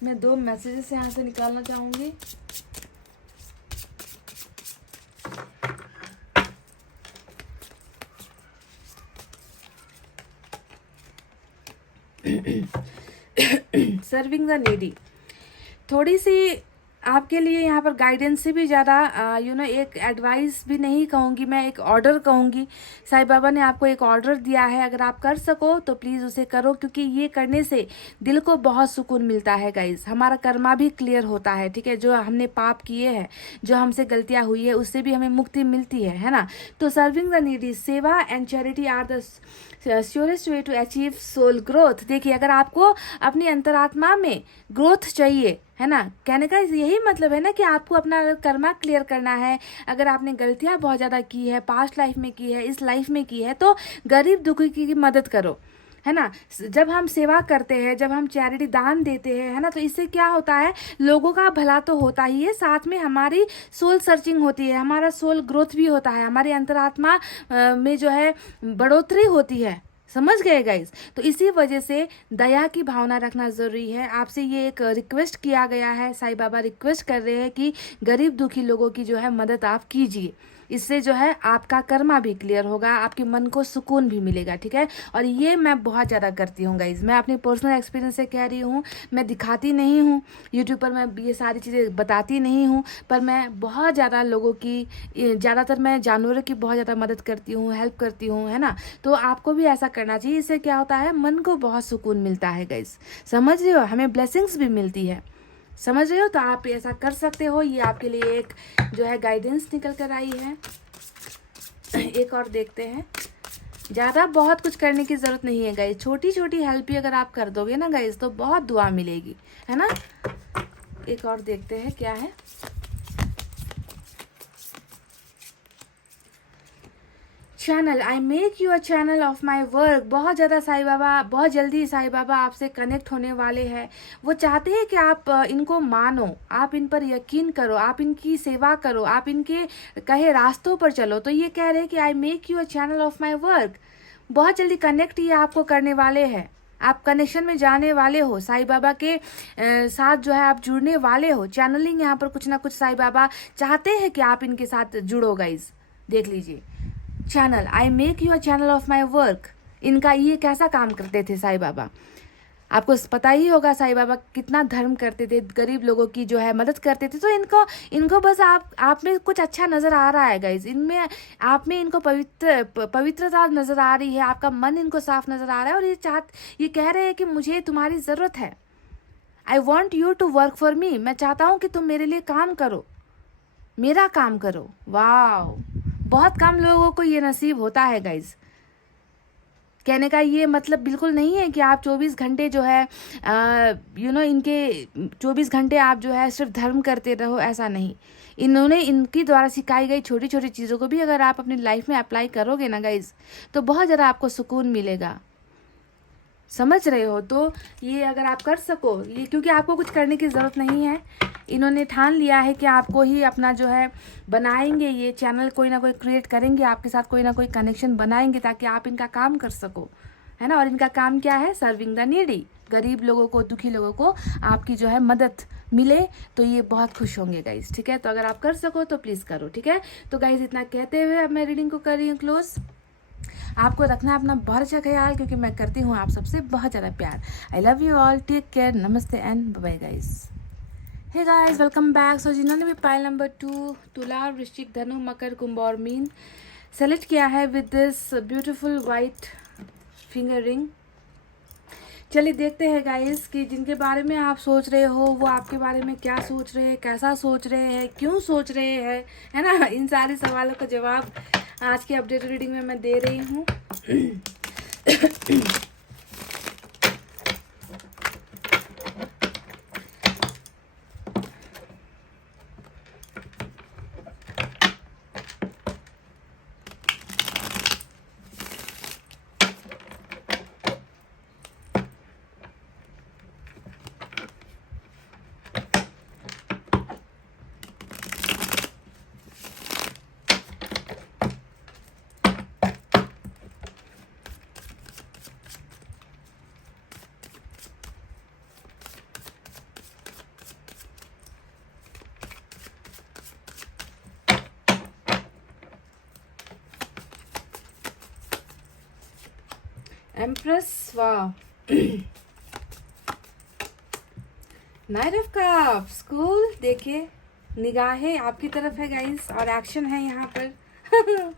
मैं 2 मैसेजेस यहाँ से निकालना चाहूँगी। सर्विंग द नीडी, थोड़ी सी आपके लिए यहाँ पर गाइडेंस से भी ज़्यादा एक एडवाइस भी नहीं कहूँगी, मैं एक ऑर्डर कहूँगी। साईं बाबा ने आपको एक ऑर्डर दिया है, अगर आप कर सको तो प्लीज़ उसे करो, क्योंकि ये करने से दिल को बहुत सुकून मिलता है गाइस। हमारा कर्मा भी क्लियर होता है, ठीक है। जो हमने पाप किए हैं, जो हमसे गलतियाँ हुई है, उससे भी हमें मुक्ति मिलती है ना। तो serving the needy, seva and charity are the surest way to achieve soul growth. देखिए, अगर आपको अपनी अंतरात्मा में ग्रोथ चाहिए, है ना, कहने का यही मतलब है ना कि आपको अपना कर्मा क्लियर करना है। अगर आपने गलतियां बहुत ज़्यादा की है, पास्ट लाइफ में की है, इस लाइफ में की है, तो गरीब दुखी की मदद करो, है ना। जब हम सेवा करते हैं, जब हम चैरिटी दान देते हैं, है ना, तो इससे क्या होता है, लोगों का भला तो होता ही है, साथ में हमारी सोल सर्चिंग होती है, हमारा सोल ग्रोथ भी होता है, हमारी अंतरात्मा में जो है बढ़ोतरी होती है। समझ गए गाइस। तो इसी वजह से दया की भावना रखना ज़रूरी है। आपसे ये एक रिक्वेस्ट किया गया है, साईं बाबा रिक्वेस्ट कर रहे हैं कि गरीब दुखी लोगों की जो है मदद आप कीजिए। इससे जो है आपका कर्मा भी क्लियर होगा, आपके मन को सुकून भी मिलेगा, ठीक है। और ये मैं बहुत ज़्यादा करती हूँ गाइज, मैं अपनी पर्सनल एक्सपीरियंस से कह रही हूँ। मैं दिखाती नहीं हूँ यूट्यूब पर, मैं ये सारी चीज़ें बताती नहीं हूँ, पर मैं बहुत ज़्यादा लोगों की, ज़्यादातर मैं जानवरों की बहुत ज़्यादा मदद करती हूँ, हेल्प करती हूँ, है ना। तो आपको भी ऐसा करना चाहिए। इससे क्या होता है, मन को बहुत सुकून मिलता है गाइज। समझ रहे हो, हमें ब्लेसिंग्स भी मिलती है। समझ रहे हो, तो आप ऐसा कर सकते हो। ये आपके लिए एक जो है गाइडेंस निकल कर आई है। एक और देखते हैं। ज़्यादा बहुत कुछ करने की ज़रूरत नहीं है गाइज, छोटी छोटी हेल्प भी अगर आप कर दोगे ना गाइज, तो बहुत दुआ मिलेगी, है ना। एक और देखते हैं क्या है। Channel, I make you a channel of my work. बहुत ज़्यादा साईं बाबा, बहुत जल्दी साईं बाबा आपसे कनेक्ट होने वाले हैं। वो चाहते हैं कि आप इनको मानो, आप इन पर यकीन करो, आप इनकी सेवा करो, आप इनके कहे रास्तों पर चलो। तो ये कह रहे हैं कि I make you a channel of my work. बहुत जल्दी कनेक्ट ये आपको करने वाले हैं, आप कनेक्शन में जाने वाले हो, साईं बाबा के साथ जो है आप जुड़ने वाले हो। चैनलिंग यहाँ पर कुछ ना कुछ साईं बाबा चाहते हैं कि आप इनके साथ जुड़ो गाइज। देख लीजिए, channel, I make you a channel of my work. इनका ये कैसा काम करते थे साईं बाबा, आपको पता ही होगा। साईं बाबा कितना धर्म करते थे, गरीब लोगों की जो है मदद करते थे। तो इनको बस आप में कुछ अच्छा नज़र आ रहा है गाइज, इनमें आप में इनको पवित्रता नज़र आ रही है, आपका मन इनको साफ नज़र आ रहा है। और ये कह रहे हैं कि मुझे तुम्हारी ज़रूरत है, I want you to work for me. मैं चाहता हूँ कि तुम मेरे लिए काम करो, मेरा काम करो। वाह, बहुत कम लोगों को ये नसीब होता है गाइज। कहने का ये मतलब बिल्कुल नहीं है कि आप 24 घंटे जो है इनके 24 घंटे आप जो है सिर्फ धर्म करते रहो, ऐसा नहीं। इन्होंने इनकी द्वारा सिखाई गई छोटी छोटी चीज़ों को भी अगर आप अपनी लाइफ में अप्लाई करोगे ना गाइज, तो बहुत ज़्यादा आपको सुकून मिलेगा। समझ रहे हो, तो ये अगर आप कर सको, ये क्योंकि आपको कुछ करने की ज़रूरत नहीं है। इन्होंने ठान लिया है कि आपको ही अपना जो है बनाएंगे, ये चैनल कोई ना कोई क्रिएट करेंगे, आपके साथ कोई ना कोई कनेक्शन बनाएंगे ताकि आप इनका काम कर सको, है ना। और इनका काम क्या है, सर्विंग द नीडी, गरीब लोगों को, दुखी लोगों को आपकी जो है मदद मिले, तो ये बहुत खुश होंगे गाइज, ठीक है। तो अगर आप कर सको तो प्लीज़ करो, ठीक है। तो गाइज इतना कहते हुए अब मैं रीडिंग को कर रही हूँ क्लोज। आपको रखना अपना बहुत अच्छा ख्याल, क्योंकि मैं करती हूँ आप सबसे बहुत ज़्यादा प्यार। I love you all, take care, नमस्ते and bye guys. Hey guys, welcome back. So जिन्होंने भी पाइल नंबर 2 तुला, वृश्चिक, धनु, मकर, कुंभ और मीन सेलेक्ट किया है with this beautiful white finger ring, चलिए देखते हैं गाइस कि जिनके बारे में आप सोच रहे हो वो आपके बारे में क्या सोच रहे हैं, कैसा सोच रहे हैं, क्यों सोच रहे हैं, है ना। इन सारे सवालों का जवाब आज की अपडेट रीडिंग में मैं दे रही हूँ। एम्प्रेस, वाह। Night of cups, cool. देखिए निगाहें आपकी तरफ है गाइस और एक्शन है यहाँ पर।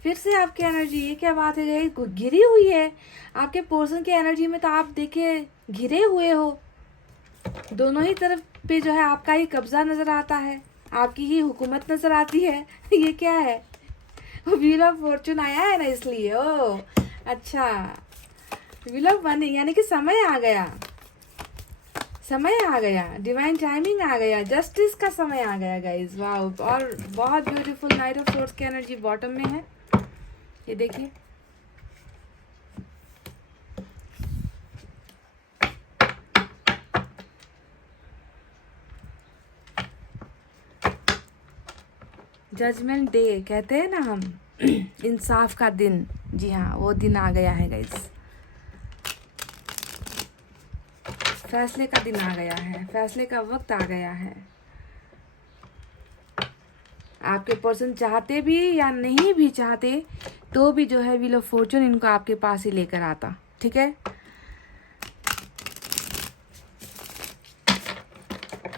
फिर से आपकी एनर्जी, ये क्या बात है गाइस, घिरी हुई है आपके पर्सन की एनर्जी में। तो आप देखिए घिरे हुए हो, दोनों ही तरफ पे जो है आपका ही कब्जा नजर आता है, आपकी ही हुकूमत नजर आती है। ये क्या है, व्हील ऑफ फॉर्चून आया है ना इसलिए। ओ अच्छा, व्हील ऑफ वन यानी कि समय आ गया, समय आ गया, डिवाइन टाइमिंग आ गया, जस्टिस का समय आ गया गाइज। वाह, और बहुत ब्यूटीफुल नाइट ऑफ सोर्स की एनर्जी बॉटम में है, ये देखिए। जजमेंट डे कहते हैं ना हम, इंसाफ का दिन। जी हाँ, वो दिन आ गया है गाइज, फैसले का दिन आ गया है, फैसले का वक्त आ गया है। आपके पर्सन चाहते भी या नहीं भी चाहते तो भी जो है व्हील ऑफ फॉर्चून इनको आपके पास ही लेकर आता, ठीक है।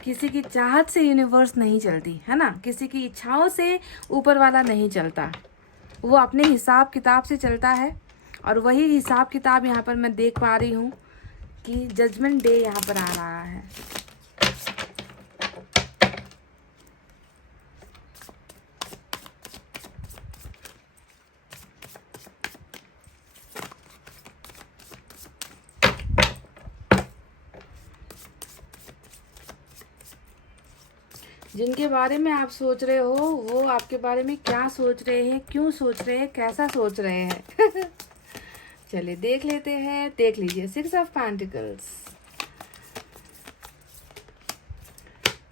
किसी की चाहत से यूनिवर्स नहीं चलती है ना, किसी की इच्छाओं से ऊपर वाला नहीं चलता, वो अपने हिसाब किताब से चलता है। और वही हिसाब किताब यहाँ पर मैं देख पा रही हूँ कि जजमेंट डे यहाँ पर आ रहा है। जिनके बारे में आप सोच रहे हो वो आपके बारे में क्या सोच रहे हैं, क्यों सोच रहे हैं, कैसा सोच रहे हैं। चलिए देख लेते हैं, देख लीजिए। 6 ऑफ पेंटिकल्स,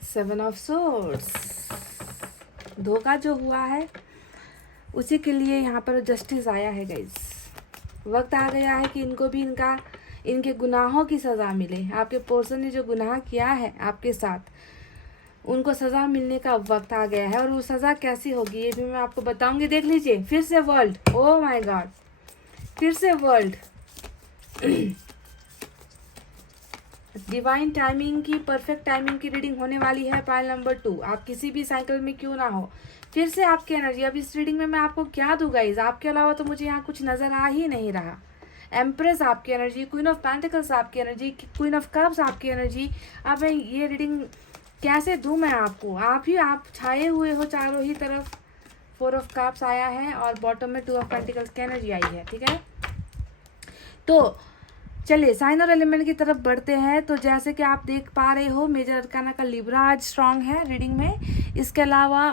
7 ऑफ सोर्ड्स, धोखा जो हुआ है उसी के लिए यहाँ पर जस्टिस आया है गाइस। वक्त आ गया है कि इनको भी इनके गुनाहों की सज़ा मिले। आपके पर्सन ने जो गुनाह किया है आपके साथ, उनको सज़ा मिलने का वक्त आ गया है। और वो सज़ा कैसी होगी ये भी मैं आपको बताऊंगी। देख लीजिए फिर से वर्ल्ड, ओ माय गॉड, फिर से वर्ल्ड। डिवाइन टाइमिंग की, परफेक्ट टाइमिंग की रीडिंग होने वाली है पाइल नंबर 2। आप किसी भी साइकिल में क्यों ना हो, फिर से आपकी एनर्जी। अब इस रीडिंग में मैं आपको क्या दूँ गाइज, आपके अलावा तो मुझे यहाँ कुछ नज़र आ ही नहीं रहा। एम्प्रेस आपकी एनर्जी, क्वीन ऑफ पेंटिकल्स आपकी एनर्जी, क्वीन ऑफ कप्स आपकी एनर्जी। अब मैं ये रीडिंग कैसे दूं मैं आपको, आप छाए हुए हो चारों ही तरफ। 4 ऑफ कप्स आया है और बॉटम में 2 ऑफ पेंटिकल्स की एनर्जी आई है, ठीक है। तो चलिए साइन और एलिमेंट की तरफ बढ़ते हैं। तो जैसे कि आप देख पा रहे हो, मेजर अरकाना का लिब्रा आज स्ट्रांग है रीडिंग में। इसके अलावा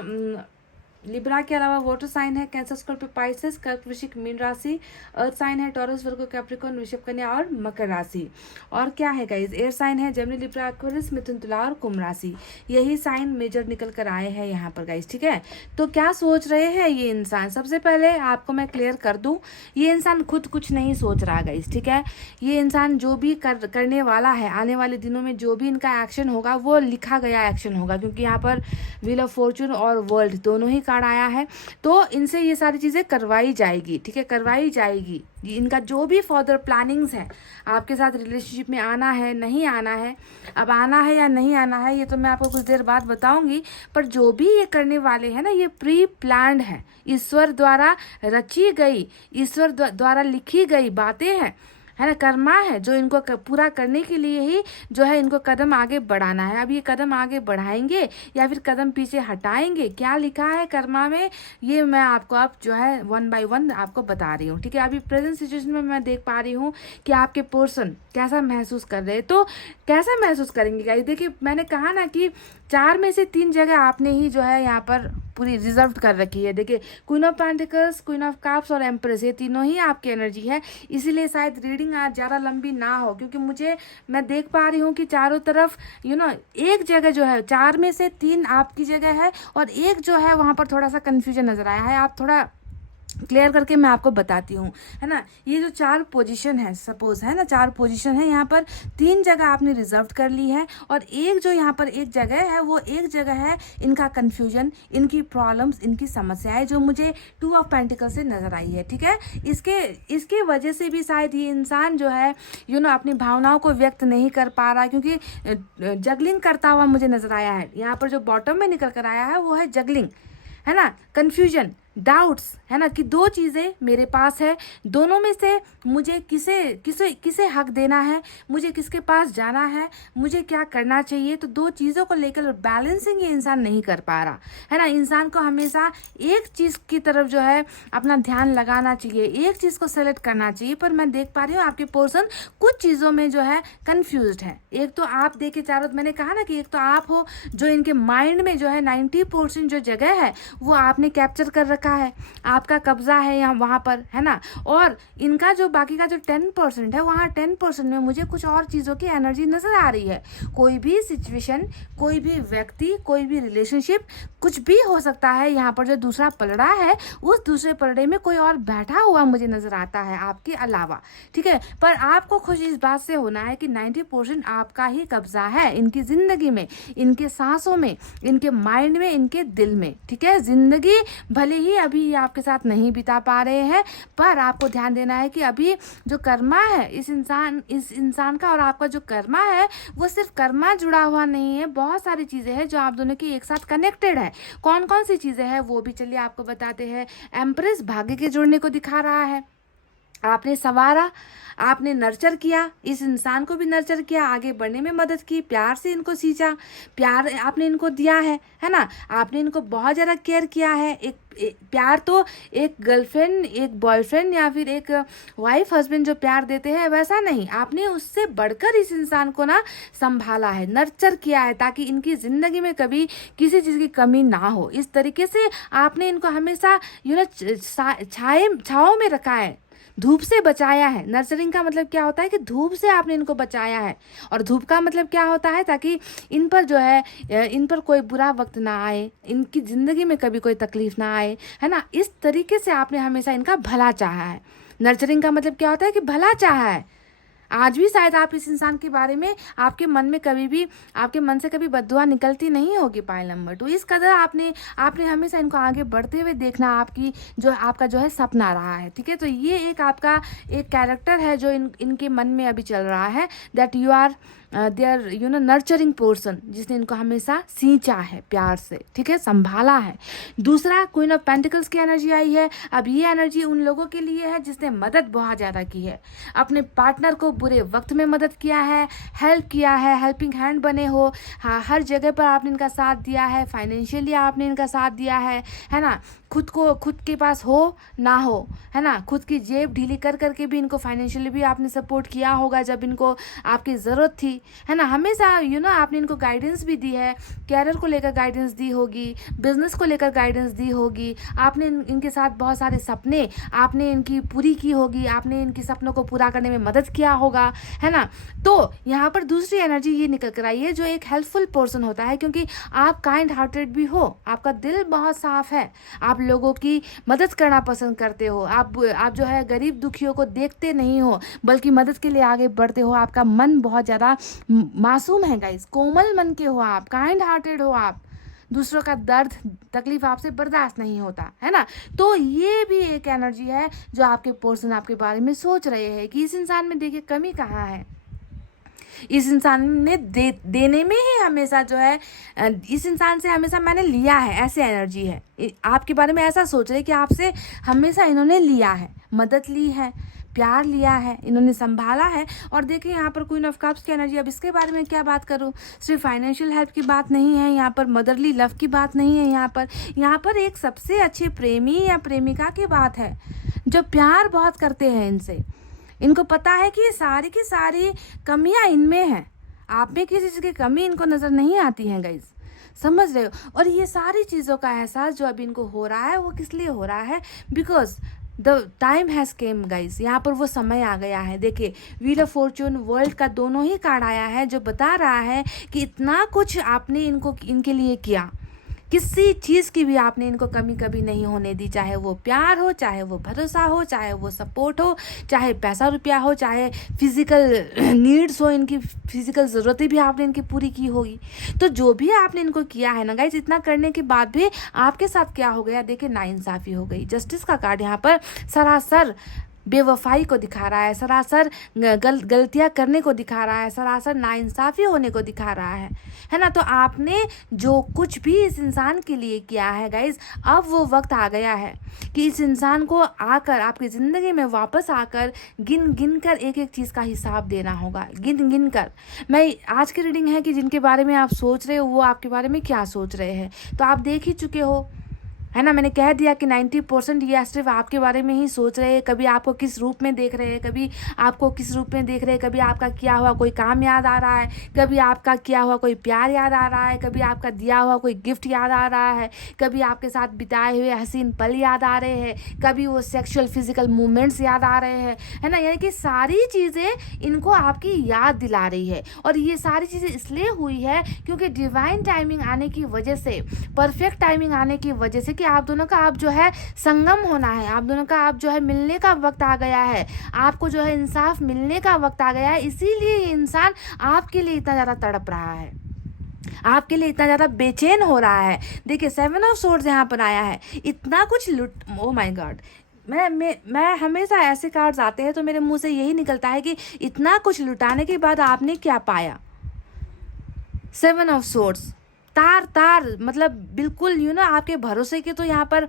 लिब्रा के अलावा वाटर साइन है कैंसर, स्कॉर्पियो, पाइसेस, कर्क, वृश्चिक, मीन राशि। अर्थ साइन है टॉरस, वर्गो, कैप्रिकॉर्न, वृषभ, कन्या और मकर राशि। और क्या है गाइज, एयर साइन है जेमिनी, लिब्रा, एक्वेरियस, मिथुन, तुला और कुंभ राशि। यही साइन मेजर निकल कर आए हैं यहाँ पर गाइज, ठीक है। तो क्या सोच रहे हैं ये इंसान, सबसे पहले आपको मैं क्लियर कर दूं, ये इंसान खुद कुछ नहीं सोच रहा गाइज, ठीक है। ये इंसान जो भी करने वाला है आने वाले दिनों में, जो भी इनका एक्शन होगा वो लिखा गया एक्शन होगा, क्योंकि यहाँ पर व्हील ऑफ फॉर्चून और वर्ल्ड दोनों ही कार्ड आया है। तो इनसे ये सारी चीज़ें करवाई जाएगी, ठीक है, करवाई जाएगी। इनका जो भी फर्दर प्लानिंग्स है, आपके साथ रिलेशनशिप में आना है नहीं आना है, अब आना है या नहीं आना है ये तो मैं आपको कुछ देर बाद बताऊंगी। पर जो भी ये करने वाले हैं ना, ये प्री प्लान्ड है, ईश्वर द्वारा रची गई, ईश्वर द्वारा लिखी गई बातें हैं, है ना, कर्मा है, जो इनको पूरा करने के लिए ही जो है इनको कदम आगे बढ़ाना है। अब ये कदम आगे बढ़ाएंगे या फिर कदम पीछे हटाएंगे, क्या लिखा है कर्मा में, ये मैं आपको अब जो है 1 बाय 1 आपको बता रही हूँ, ठीक है। अभी प्रेजेंट सिचुएशन में मैं देख पा रही हूँ कि आपके पर्सन कैसा महसूस कर रहे हैं। तो कैसा महसूस करेंगे गाइस, देखिए मैंने कहा ना कि 4 में से 3 जगह आपने ही जो है यहाँ पर पूरी रिजर्व कर रखी है। देखिए queen of pentacles, queen of cups और एम्प्रेस, ये तीनों ही आपकी एनर्जी है। इसीलिए शायद रीडिंग आज ज़्यादा लंबी ना हो, क्योंकि मैं देख पा रही हूँ कि चारों तरफ एक जगह जो है, 4 में से 3 आपकी जगह है और एक जो है वहाँ पर थोड़ा सा कन्फ्यूजन नजर आया है। आप थोड़ा क्लियर करके मैं आपको बताती हूँ, है ना। ये जो 4 पोजीशन है, सपोज है ना 4 पोजीशन है, यहाँ पर 3 जगह आपने रिजर्व कर ली है, और एक जो यहाँ पर एक जगह है, वो एक जगह है इनका कन्फ्यूजन, इनकी प्रॉब्लम्स, इनकी समस्याएं, जो मुझे 2 ऑफ पेंटिकल से नजर आई है, ठीक है। इसके वजह से भी शायद ये इंसान जो है अपनी भावनाओं को व्यक्त नहीं कर पा रहा, क्योंकि जगलिंग करता हुआ मुझे नजर आया है। यहाँ पर जो बॉटम में निकल कर आया है वो है जगलिंग, है ना, कन्फ्यूजन, डाउट्स, है ना, कि 2 चीज़ें मेरे पास है, दोनों में से मुझे किसे किसे किसे हक देना है, मुझे किसके पास जाना है, मुझे क्या करना चाहिए। तो 2 चीज़ों को लेकर बैलेंसिंग ये इंसान नहीं कर पा रहा, है ना। इंसान को हमेशा एक चीज़ की तरफ जो है अपना ध्यान लगाना चाहिए, एक चीज़ को सेलेक्ट करना चाहिए, पर मैं देख पा रही हूँ आपके पर्सन कुछ चीज़ों में जो है कन्फ्यूज्ड है। एक तो आप देखिए चारों, मैंने कहा ना कि एक तो आप हो जो इनके माइंड में जो है 90% जो जगह है वो आपने कैप्चर कर रखा है, आपका कब्जा है यहाँ वहाँ पर, है ना। और इनका जो बाकी का जो 10% है, वहाँ 10% में मुझे कुछ और चीज़ों की एनर्जी नजर आ रही है। कोई भी सिचुएशन, कोई भी व्यक्ति, कोई भी रिलेशनशिप, कुछ भी हो सकता है। यहाँ पर जो दूसरा पलड़ा है, उस दूसरे पलड़े में कोई और बैठा हुआ मुझे नजर आता है आपके अलावा, ठीक है। पर आपको खुश इस बात से होना है कि 90% आपका ही कब्जा है इनकी जिंदगी में, इनके सांसों में, इनके माइंड में, इनके दिल में, ठीक है। जिंदगी भले ही अभी ये आपके साथ नहीं बिता पा रहे हैं, पर आपको ध्यान देना है कि अभी जो कर्मा है इस इंसान का और आपका जो कर्मा है, वो सिर्फ कर्मा जुड़ा हुआ नहीं है, बहुत सारी चीजें हैं जो आप दोनों की एक साथ कनेक्टेड है। कौन कौन सी चीजें हैं वो भी चलिए आपको बताते हैं। एम्प्रेस भाग्य के जुड़ने को दिखा रहा है, आपने संवारा, आपने नर्चर किया, इस इंसान को भी नर्चर किया, आगे बढ़ने में मदद की, प्यार से इनको सींचा, प्यार आपने इनको दिया है ना। आपने इनको बहुत ज़्यादा केयर किया है। एक प्यार तो एक गर्लफ्रेंड, एक बॉयफ्रेंड या फिर एक वाइफ हस्बैंड जो प्यार देते हैं वैसा नहीं, आपने उससे बढ़कर इस इंसान को ना संभाला है, नर्चर किया है, ताकि इनकी ज़िंदगी में कभी किसी चीज़ की कमी ना हो। इस तरीके से आपने इनको हमेशा छाँव में रखा है, धूप से बचाया है। नर्सरिंग का मतलब क्या होता है कि धूप से आपने इनको बचाया है, और धूप का मतलब क्या होता है, ताकि इन पर जो है इन पर कोई बुरा वक्त ना आए, इनकी ज़िंदगी में कभी कोई तकलीफ ना आए, है ना। इस तरीके से आपने हमेशा इनका भला चाहा है। नर्चरिंग का मतलब क्या होता है कि भला चाहा है। आज भी शायद आप इस इंसान के बारे में, आपके मन में कभी भी, आपके मन से कभी बद्दुआ निकलती नहीं होगी। पाइल नंबर 2, इस कदर आपने हमेशा इनको आगे बढ़ते हुए देखना, आपका जो है सपना रहा है, ठीक है। तो ये एक आपका एक कैरेक्टर है जो इनके मन में अभी चल रहा है, that you are their nurturing person, जिसने इनको हमेशा सींचा है प्यार से, ठीक है, संभाला है। दूसरा क्वीन ऑफ पेंटिकल्स की एनर्जी आई है। अब ये एनर्जी उन लोगों के लिए है जिसने मदद बहुत ज़्यादा की है, अपने पार्टनर को बुरे वक्त में मदद किया है, हेल्प किया है, हेल्पिंग हैंड बने हो। हाँ, हर जगह पर आपने इनका साथ दिया है, फाइनेंशियली आपने इनका साथ दिया है ना। खुद के पास हो ना हो, है ना, खुद की जेब ढीली कर करके भी इनको फाइनेंशियली भी आपने सपोर्ट किया होगा जब इनको आपकी ज़रूरत थी, है ना। हमेशा आपने इनको गाइडेंस भी दी है, कैरियर को लेकर गाइडेंस दी होगी, बिजनेस को लेकर गाइडेंस दी होगी, आपने इनके साथ बहुत सारे सपने आपने इनकी पूरी की होगी, आपने इनके सपनों को पूरा करने में मदद किया होगा, है ना। तो यहाँ पर दूसरी एनर्जी ये निकल कर आई है जो एक हेल्पफुल पर्सन होता है, क्योंकि आप काइंड हार्टेड भी हो, आपका दिल बहुत साफ है, आप लोगों की मदद करना पसंद करते हो, आप जो है गरीब दुखियों को देखते नहीं हो, बल्कि मदद के लिए आगे बढ़ते हो। आपका मन बहुत ज़्यादा मासूम है गाइस, कोमल मन के हो आप, काइंड हार्टेड हो आप, दूसरों का दर्द तकलीफ आपसे बर्दाश्त नहीं होता, है ना। तो ये भी एक एनर्जी है जो आपके पर्सन आपके बारे में सोच रहे हैं कि इस इंसान में देखिए कमी कहाँ है। इस इंसान ने देने में ही हमेशा जो है, इस इंसान से हमेशा मैंने लिया है, ऐसे एनर्जी है। आपके बारे में ऐसा सोच रहे कि आपसे हमेशा इन्होंने लिया है, मदद ली है, प्यार लिया है, इन्होंने संभाला है। और देखिए यहाँ पर क्वीन ऑफ कप्स की एनर्जी, अब इसके बारे में क्या बात करूँ, सिर्फ फाइनेंशियल हेल्प की बात नहीं है यहाँ पर, मदरली लव की बात नहीं है यहाँ पर एक सबसे अच्छे प्रेमी या प्रेमिका की बात है जो प्यार बहुत करते हैं इनसे। इनको पता है कि सारी की सारी कमियां इनमें हैं, आप में किसी चीज़ की कमी इनको नज़र नहीं आती है गाइज, समझ रहे हो। और ये सारी चीज़ों का एहसास जो अभी इनको हो रहा है वो किस लिए हो रहा है, because the time has came guys, यहाँ पर वो समय आ गया है। देखिए व्हील ऑफ फॉर्च्यून, वर्ल्ड का दोनों ही कार्ड आया है जो बता रहा है कि इतना कुछ आपने इनके लिए किया, किसी चीज़ की भी आपने इनको कमी कभी नहीं होने दी, चाहे वो प्यार हो, चाहे वो भरोसा हो, चाहे वो सपोर्ट हो, चाहे पैसा रुपया हो, चाहे फिजिकल नीड्स हो, इनकी फिजिकल ज़रूरतें भी आपने इनकी पूरी की होगी। तो जो भी आपने इनको किया है ना गाइज, इतना करने के बाद भी आपके साथ क्या हो गया, देखिए नाइंसाफ़ी हो गई। जस्टिस का कार्ड यहाँ पर सरासर बेवफाई को दिखा रहा है, सरासर गलतियां करने को दिखा रहा है, सरासर नाइंसाफ़ी होने को दिखा रहा है ना। तो आपने जो कुछ भी इस इंसान के लिए किया है गाइज, अब वो वक्त आ गया है कि इस इंसान को आकर आपकी ज़िंदगी में वापस आकर गिन गिन कर एक एक चीज़ का हिसाब देना होगा, गिन गिन कर। मैं आज की रीडिंग है कि जिनके बारे में आप सोच रहे हो वो आपके बारे में क्या सोच रहे हैं, तो आप देख ही चुके हो, है ना। मैंने कह दिया कि 90% ये सिर्फ आपके बारे में ही सोच रहे हैं। कभी आपको किस रूप में देख रहे हैं, कभी आपको किस रूप में देख रहे हैं, कभी आपका किया हुआ कोई काम याद आ रहा है, कभी आपका किया हुआ कोई प्यार याद आ रहा है, कभी आपका दिया हुआ कोई गिफ्ट याद आ रहा है, कभी आपके साथ बिताए हुए हसीन पल याद आ रहे हैं, कभी वो सेक्सुअल फिजिकल मूवमेंट्स याद आ रहे हैं, है ना। यानी कि सारी चीज़ें इनको आपकी याद दिला रही है। और ये सारी चीज़ें इसलिए हुई है क्योंकि डिवाइन टाइमिंग आने की वजह से, परफेक्ट टाइमिंग आने की वजह से कि आप दोनों का आप जो है संगम होना है, आप दोनों का आप जो है मिलने का वक्त आ गया है, आपको जो है इंसाफ मिलने का वक्त आ गया है। इसीलिए ये इंसान आपके लिए इतना ज़्यादा तड़प रहा है, आपके लिए इतना ज़्यादा बेचैन हो रहा है। देखिए 7 ऑफ सोर्ड्स यहाँ पर आया है, इतना कुछ लुट, ओ माय गॉड, मैं हमेशा ऐसे कार्ड्स आते हैं तो मेरे मुंह से यही निकलता है कि इतना कुछ लुटाने के बाद आपने क्या पाया। 7 ऑफ सोर्ड्स, तार मतलब बिल्कुल आपके भरोसे के तो यहाँ पर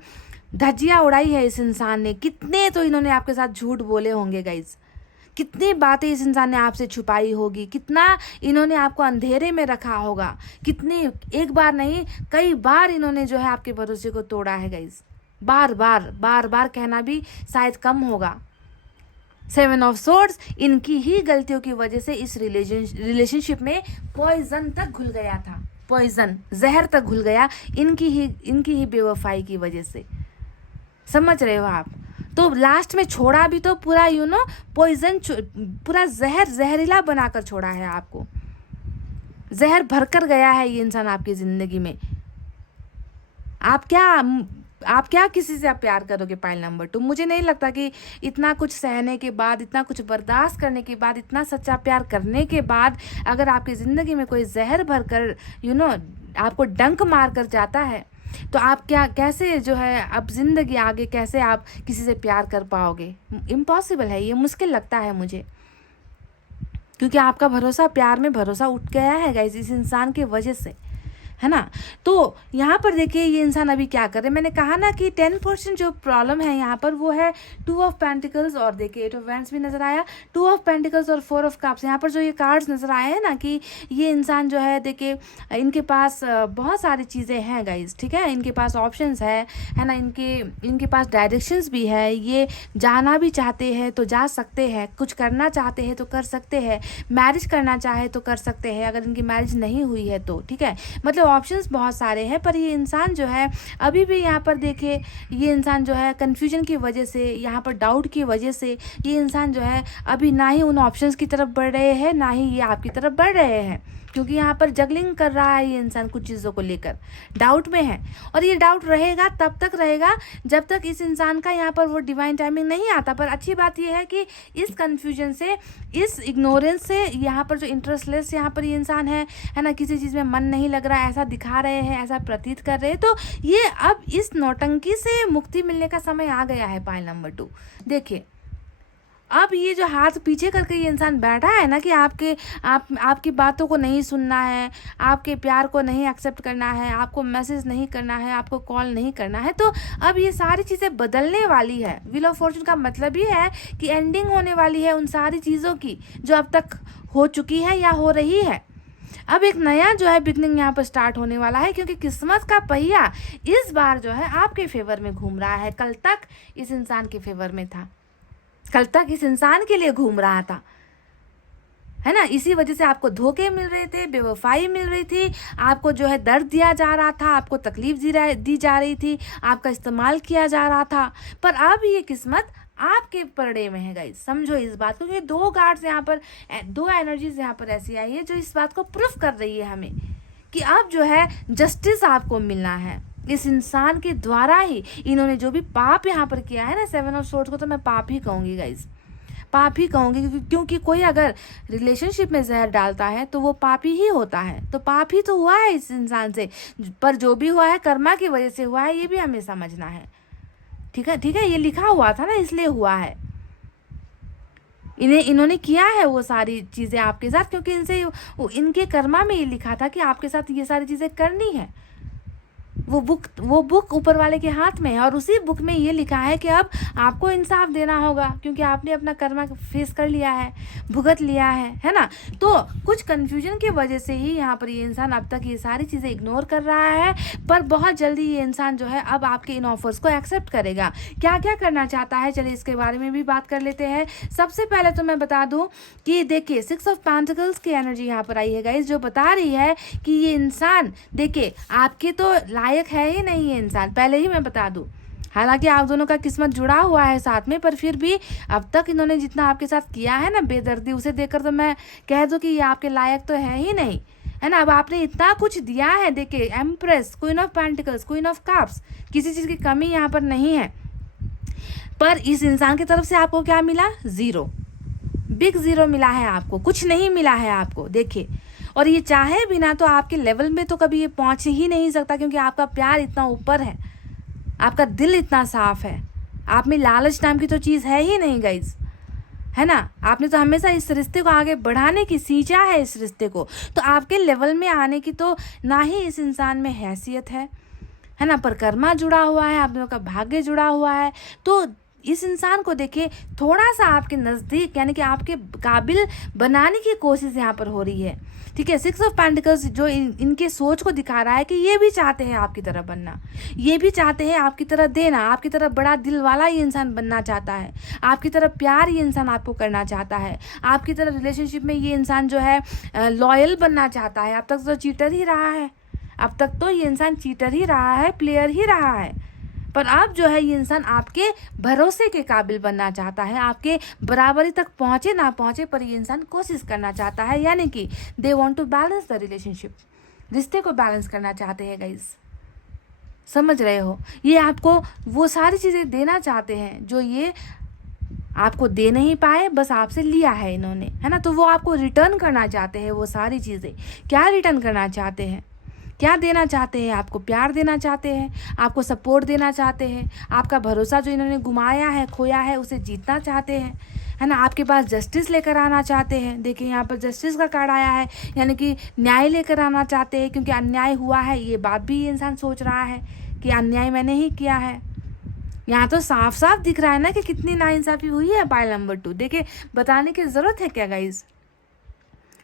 धज्जियाँ उड़ाई है इस इंसान ने। कितने तो इन्होंने आपके साथ झूठ बोले होंगे गाइज, कितनी बातें इस इंसान ने आपसे छुपाई होगी, कितना इन्होंने आपको अंधेरे में रखा होगा, कितनी, एक बार नहीं कई बार इन्होंने जो है आपके भरोसे को तोड़ा है गाइज। बार बार कहना भी शायद कम होगा। 7 ऑफ सोर्ड्स, इनकी ही गलतियों की वजह से इस रिलेशनशिप में पॉइजन तक घुल गया था, पॉइजन जहर तक घुल गया, इनकी ही बेवफाई की वजह से। समझ रहे हो आप। तो लास्ट में छोड़ा भी तो पूरा पॉइजन, पूरा जहरीला बनाकर छोड़ा है आपको, जहर भरकर गया है ये इंसान आपकी ज़िंदगी में। आप क्या किसी से आप प्यार करोगे पाइल नंबर 2। मुझे नहीं लगता कि इतना कुछ सहने के बाद, इतना कुछ बर्दाश्त करने के बाद, इतना सच्चा प्यार करने के बाद अगर आपकी ज़िंदगी में कोई जहर भरकर आपको डंक मार कर जाता है, तो आप कैसे जो है अब ज़िंदगी आगे कैसे आप किसी से प्यार कर पाओगे। इम्पॉसिबल है, ये मुश्किल लगता है मुझे, क्योंकि आपका भरोसा, प्यार में भरोसा उठ गया है गाइस इस इंसान की वजह से, है ना। तो यहाँ पर देखिए ये इंसान अभी क्या कर रहे हैं। मैंने कहा ना कि 10% जो प्रॉब्लम है यहाँ पर वो है 2 ऑफ पेंटिकल्स, और देखिए 8 ऑफ वैंड्स भी नज़र आया, 2 ऑफ पेंटिकल्स और 4 ऑफ कप्स। यहाँ पर जो ये कार्ड्स नज़र आए हैं ना कि ये इंसान जो है देखिए इनके पास बहुत सारी चीज़ें हैं गाइज, ठीक है, इनके पास ऑप्शंस है ना, इनके पास डायरेक्शंस भी है, ये जाना भी चाहते हैं तो जा सकते हैं, कुछ करना चाहते हैं तो कर सकते हैं, मैरिज करना चाहे तो कर सकते हैं अगर इनकी मैरिज नहीं हुई है तो, ठीक है। मतलब ऑप्शंस बहुत सारे हैं, पर ये इंसान जो है अभी भी यहाँ पर देखिए, ये इंसान जो है कन्फ्यूजन की वजह से, यहाँ पर डाउट की वजह से ये इंसान जो है अभी ना ही उन ऑप्शंस की तरफ बढ़ रहे हैं, ना ही ये आपकी तरफ बढ़ रहे हैं, क्योंकि यहाँ पर जगलिंग कर रहा है ये इंसान, कुछ चीज़ों को लेकर डाउट में है। और ये डाउट रहेगा तब तक रहेगा जब तक इस इंसान का यहाँ पर वो डिवाइन टाइमिंग नहीं आता। पर अच्छी बात ये है कि इस कन्फ्यूजन से, इस इग्नोरेंस से, यहाँ पर जो इंटरेस्टलेस यहाँ पर ये इंसान है ना, किसी चीज़ में मन नहीं लग रहा है ऐसा दिखा रहे हैं, ऐसा प्रतीत कर रहे हैं, तो ये अब इस नौटंकी से मुक्ति मिलने का समय आ गया है पाइल नंबर 2। देखिए अब ये जो हाथ पीछे करके ये इंसान बैठा है ना कि आपकी बातों को नहीं सुनना है, आपके प्यार को नहीं एक्सेप्ट करना है, आपको मैसेज नहीं करना है, आपको कॉल नहीं करना है, तो अब ये सारी चीज़ें बदलने वाली है। व्हील ऑफ फॉर्चून का मतलब ये है कि एंडिंग होने वाली है उन सारी चीज़ों की जो अब तक हो चुकी है या हो रही है। अब एक नया जो है बिगनिंग यहाँ पर स्टार्ट होने वाला है, क्योंकि किस्मत का पहिया इस बार जो है आपके फेवर में घूम रहा है। कल तक इस इंसान के फेवर में था, कल तक इस इंसान के लिए घूम रहा था, है ना। इसी वजह से आपको धोखे मिल रहे थे, बेवफाई मिल रही थी, आपको जो है दर्द दिया जा रहा था, आपको तकलीफ दी जा रही थी, आपका इस्तेमाल किया जा रहा था। पर अब ये किस्मत आपके पलड़े में है गाइस, समझो इस बात को। क्योंकि 2 कार्ड्स यहाँ पर, 2 एनर्जीज यहाँ पर ऐसी आई है जो इस बात को प्रूफ कर रही है हमें कि अब जो है जस्टिस आपको मिलना है इस इंसान के द्वारा ही। इन्होंने जो भी पाप यहाँ पर किया है ना, 7 ऑफ सोर्ड्स को तो मैं पाप ही कहूँगी गाइज, पाप ही कहूँगी, क्योंकि कोई अगर रिलेशनशिप में जहर डालता है तो वो पापी ही होता है। तो पाप ही तो हुआ है इस इंसान से, पर जो भी हुआ है कर्मा की वजह से हुआ है, ये भी हमें समझना है। ठीक है, ये लिखा हुआ था ना, इसलिए हुआ है। इन्होंने किया है वो सारी चीज़ें आपके साथ, क्योंकि इनके कर्मा में ये लिखा था कि आपके साथ ये सारी चीज़ें करनी है। वो बुक ऊपर वाले के हाथ में है, और उसी बुक में ये लिखा है कि अब आपको इंसाफ देना होगा, क्योंकि आपने अपना कर्मा फेस कर लिया है, भुगत लिया है ना। तो कुछ कन्फ्यूजन की वजह से ही यहाँ पर ये इंसान अब तक ये सारी चीज़ें इग्नोर कर रहा है, पर बहुत जल्दी ये इंसान जो है अब आपके इन ऑफर्स को एक्सेप्ट करेगा। क्या क्या करना चाहता है, चलिए इसके बारे में भी बात कर लेते हैं। सबसे पहले तो मैं बता दूँ कि देखिए 6 ऑफ पेंटिकल्स की एनर्जी यहाँ पर आई है गाइस, जो बता रही है कि ये इंसान देखिए आपके तो लायक है ही नहीं ये इंसान, पहले ही मैं बता दूं। हालांकि आप दोनों का किस्मत जुड़ा हुआ है साथ में, पर फिर भी अब तक इन्होंने जितना आपके साथ किया है ना बेदर्दी, उसे देखकर तो मैं कह दूं कि ये आपके लायक तो है ही नहीं, है ना। अब आपने इतना कुछ दिया है, देखिए empress, queen of pentacles, queen of cups, किसी चीज़ की कमी यहाँ पर नहीं है, पर इस इंसान की तरफ से आपको क्या मिला? ज़ीरो, बिग ज़ीरो मिला है आपको, कुछ नहीं मिला है आपको। देखिए, और ये चाहे बिना तो आपके लेवल में तो कभी ये पहुंच ही नहीं सकता, क्योंकि आपका प्यार इतना ऊपर है, आपका दिल इतना साफ है, आप में लालच नाम की तो चीज़ है ही नहीं गाइज, है ना। आपने तो हमेशा इस रिश्ते को आगे बढ़ाने की सींचा है इस रिश्ते को, तो आपके लेवल में आने की तो ना ही इस इंसान में हैसियत है ना। पर कर्मा जुड़ा हुआ है, आप दोनों का भाग्य जुड़ा हुआ है। तो इस इंसान को देखिए थोड़ा सा आपके नज़दीक, यानी कि आपके काबिल बनाने की कोशिश यहाँ पर हो रही है। ठीक है, 6 ऑफ पेंटिकल्स जो इनके सोच को दिखा रहा है कि ये भी चाहते हैं आपकी तरह बनना, ये भी चाहते हैं आपकी तरह देना, आपकी तरह बड़ा दिल वाला ये इंसान बनना चाहता है, आपकी तरह प्यार ये इंसान आपको करना चाहता है, आपकी तरह रिलेशनशिप में ये इंसान जो है लॉयल बनना चाहता है। अब तक तो चीटर ही रहा है, अब तक तो ये इंसान चीटर ही रहा है, प्लेयर ही रहा है, पर अब जो है ये इंसान आपके भरोसे के काबिल बनना चाहता है, आपके बराबरी तक पहुंचे ना पहुंचे, पर ये इंसान कोशिश करना चाहता है। यानी कि they want to balance the relationship, रिश्ते को बैलेंस करना चाहते हैं गाइस, समझ रहे हो। ये आपको वो सारी चीज़ें देना चाहते हैं जो ये आपको दे नहीं पाए, बस आपसे लिया है इन्होंने, है ना। तो वो आपको रिटर्न करना चाहते हैं वो सारी चीज़ें। क्या रिटर्न करना चाहते हैं, क्या देना चाहते हैं? आपको प्यार देना चाहते हैं, आपको सपोर्ट देना चाहते हैं, आपका भरोसा जो इन्होंने गुमाया है, खोया है, उसे जीतना चाहते हैं, है ना। आपके पास जस्टिस लेकर आना चाहते हैं। देखिए यहाँ पर जस्टिस का कार्ड आया है, यानी कि न्याय लेकर आना चाहते हैं, क्योंकि अन्याय हुआ है, ये बात भी ये इंसान सोच रहा है कि अन्याय मैंने ही किया है। यहाँ तो साफ साफ दिख रहा है ना कि कितनी नाइंसाफ़ी हुई है। पाइल नंबर 2 देखिए, बताने की ज़रूरत है क्या गाइज़?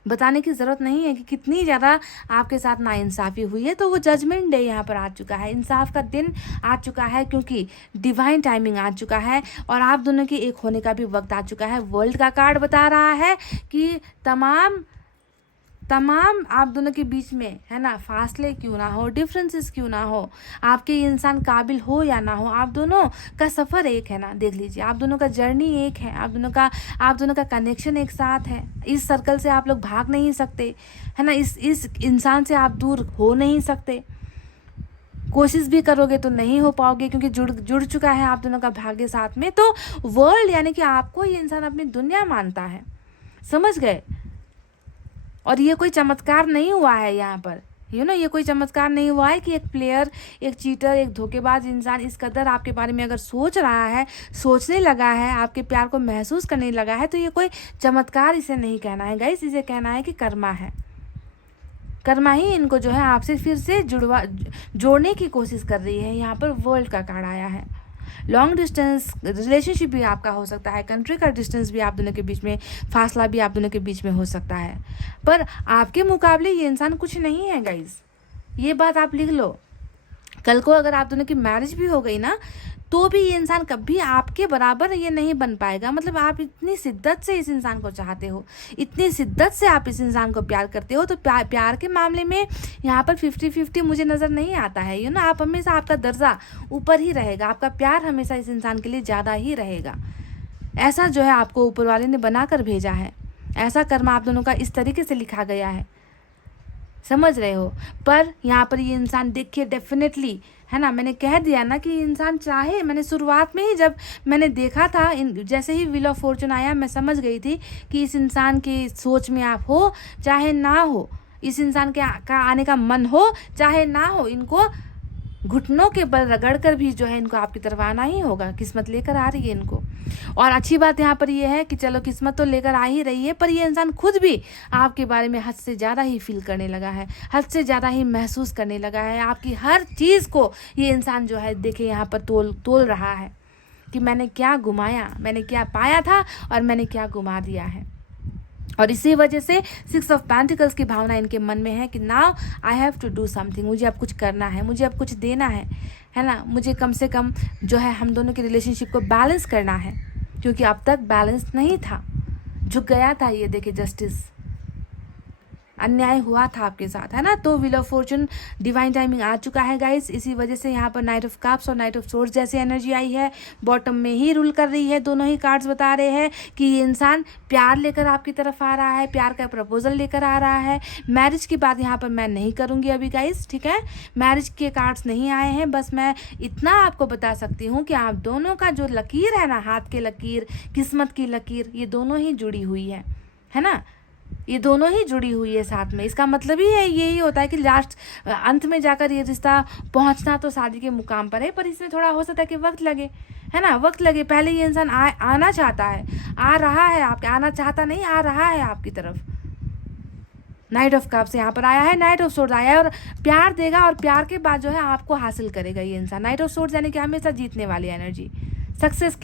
बताने की ज़रूरत नहीं है कि कितनी ज़्यादा आपके साथ नाइंसाफ़ी हुई है। तो वो जजमेंट डे यहाँ पर आ चुका है, इंसाफ का दिन आ चुका है, क्योंकि डिवाइन टाइमिंग आ चुका है और आप दोनों के एक होने का भी वक्त आ चुका है। वर्ल्ड का कार्ड बता रहा है कि तमाम आप दोनों के बीच में, है ना, फासले क्यों ना हो, डिफरेंसेस क्यों ना हो, आपके इंसान काबिल हो या ना हो, आप दोनों का सफ़र एक है ना। देख लीजिए, आप दोनों का जर्नी एक है, आप दोनों का कनेक्शन एक साथ है। इस सर्कल से आप लोग भाग नहीं सकते, है ना। इस इंसान से आप दूर हो नहीं सकते, कोशिश भी करोगे तो नहीं हो पाओगे, क्योंकि जुड़ चुका है आप दोनों का भाग्य साथ में। तो वर्ल्ड यानी कि आपको ये इंसान अपनी दुनिया मानता है, समझ गए। और ये कोई चमत्कार नहीं हुआ है यहाँ पर, ये कोई चमत्कार नहीं हुआ है कि एक प्लेयर, एक चीटर, एक धोखेबाज इंसान इस कदर आपके बारे में अगर सोच रहा है, सोचने लगा है, आपके प्यार को महसूस करने लगा है, तो ये कोई चमत्कार इसे नहीं कहना है गाइस, इसे कहना है कि कर्मा है। कर्मा ही इनको जो है आपसे फिर से जोड़ने की कोशिश कर रही है। यहाँ पर वर्ल्ड का कार्ड आया है। लॉन्ग डिस्टेंस रिलेशनशिप भी आपका हो सकता है, कंट्री का डिस्टेंस भी आप दोनों के बीच में, फासला भी आप दोनों के बीच में हो सकता है, पर आपके मुकाबले ये इंसान कुछ नहीं है गाइज, ये बात आप लिख लो। कल को अगर आप दोनों की मैरिज भी हो गई ना, तो भी ये इंसान कभी आपके बराबर ये नहीं बन पाएगा। मतलब आप इतनी शिद्दत से इस इंसान को चाहते हो, इतनी शिद्दत से आप इस इंसान को प्यार करते हो, तो प्यार के मामले में यहाँ पर 50-50 मुझे नज़र नहीं आता है। आप हमेशा, आपका दर्जा ऊपर ही रहेगा, आपका प्यार हमेशा इस इंसान के लिए ज़्यादा ही रहेगा। ऐसा जो है आपको ऊपर वाले ने बना कर भेजा है, ऐसा कर्म आप दोनों का इस तरीके से लिखा गया है। समझ रहे हो। पर यहाँ पर ये इंसान देखिए डेफिनेटली, है ना, मैंने कह दिया ना कि इंसान चाहे, मैंने शुरुआत में ही जब मैंने देखा था जैसे ही व्हील ऑफ फॉर्चून आया मैं समझ गई थी कि इस इंसान की सोच में आप हो चाहे ना हो, इस इंसान के का आने का मन हो चाहे ना हो, इनको घुटनों के बल रगड़ कर भी जो है इनको आपकी तरफ आना ही होगा। किस्मत लेकर आ रही है इनको। और अच्छी बात यहाँ पर ये है कि चलो किस्मत तो लेकर आ ही रही है, पर ये इंसान खुद भी आपके बारे में हद से ज़्यादा ही फील करने लगा है, हद से ज़्यादा ही महसूस करने लगा है। आपकी हर चीज़ को ये इंसान जो है देखिए यहाँ पर तोल रहा है कि मैंने क्या गुमाया, मैंने क्या पाया था और मैंने क्या गुमा दिया है। और इसी वजह से 6 ऑफ पेंटिकल्स की भावना इनके मन में है कि now I have to do something, मुझे अब कुछ करना है, मुझे अब कुछ देना है ना, मुझे कम से कम जो है हम दोनों की रिलेशनशिप को बैलेंस करना है, क्योंकि अब तक बैलेंस नहीं था, झुक गया था ये देखिए जस्टिस, अन्याय हुआ था आपके साथ, है ना। तो wheel of fortune divine timing आ चुका है गाइस, इसी वजह से यहाँ पर नाइट ऑफ कप्स और नाइट ऑफ सोर्ड्स जैसी एनर्जी आई है, बॉटम में ही रूल कर रही है। दोनों ही कार्ड्स बता रहे हैं कि ये इंसान प्यार लेकर आपकी तरफ आ रहा है, प्यार का प्रपोजल लेकर आ रहा है। मैरिज की बात यहाँ पर मैं नहीं करूँगी अभी गाइस, ठीक है, मैरिज के कार्ड्स नहीं आए हैं। बस मैं इतना आपको बता सकती हूँ कि आप दोनों का जो लकीर है ना, हाथ के लकीर, किस्मत की लकीर, ये दोनों ही जुड़ी हुई है ना, ये दोनों ही जुड़ी हुई है साथ में। इसका मतलब ही है यही होता है कि लास्ट अंत में जाकर ये रिश्ता पहुंचना तो शादी के मुकाम पर है, पर इसमें थोड़ा हो सकता है कि वक्त लगे, है ना, वक्त लगे। पहले ये इंसान आना चाहता है, आ रहा है आपके, आना चाहता नहीं, आ रहा है आपकी तरफ। नाइट ऑफ कप्स यहाँ पर आया है, नाइट ऑफ सोर्ड्स आया है, और प्यार देगा और प्यार के बाद जो है आपको हासिल करेगा ये इंसान। नाइट ऑफ सोर्ड्स यानी कि हमेशा जीतने वाली एनर्जी, सक्सेस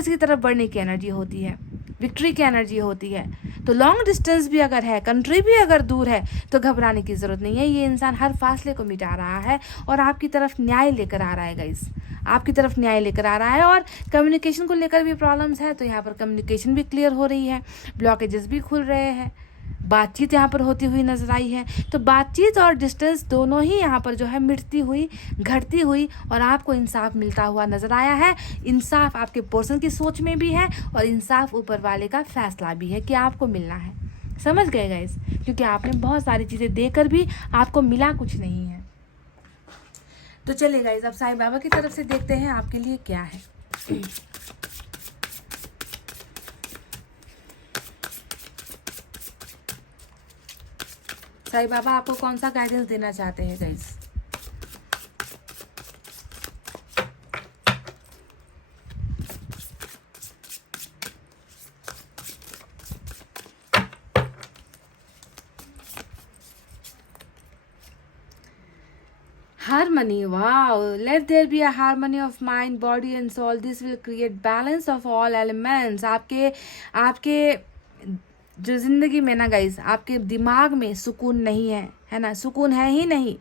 की तरफ बढ़ने की एनर्जी होती है, विक्ट्री की एनर्जी होती है। तो लॉन्ग डिस्टेंस भी अगर है, कंट्री भी अगर दूर है, तो घबराने की ज़रूरत नहीं है। ये इंसान हर फासले को मिटा रहा है और आपकी तरफ न्याय लेकर आ रहा है गाइस, आपकी तरफ न्याय लेकर आ रहा है। और कम्युनिकेशन को लेकर भी प्रॉब्लम्स है, तो यहाँ पर कम्युनिकेशन भी क्लियर हो रही है, ब्लॉकेजेस भी खुल रहे हैं, बातचीत यहाँ पर होती हुई नजर आई है। तो बातचीत और डिस्टेंस दोनों ही यहाँ पर जो है मिटती हुई, घटती हुई, और आपको इंसाफ मिलता हुआ नजर आया है। इंसाफ आपके पर्सन की सोच में भी है और इंसाफ ऊपर वाले का फैसला भी है कि आपको मिलना है। समझ गए गाइस, क्योंकि आपने बहुत सारी चीज़ें देकर भी आपको मिला कुछ नहीं है। तो चलिए गाइस, अब साईं बाबा की तरफ से देखते हैं आपके लिए क्या है। साईं बाबा आपको कौन सा गाइडेंस देना चाहते हैं guys. Harmony, wow, let there be a harmony of mind, body and soul. This will create balance of all elements. आपके जो जिंदगी में ना गाइस, आपके दिमाग में सुकून नहीं है ना, सुकून है ही नहीं।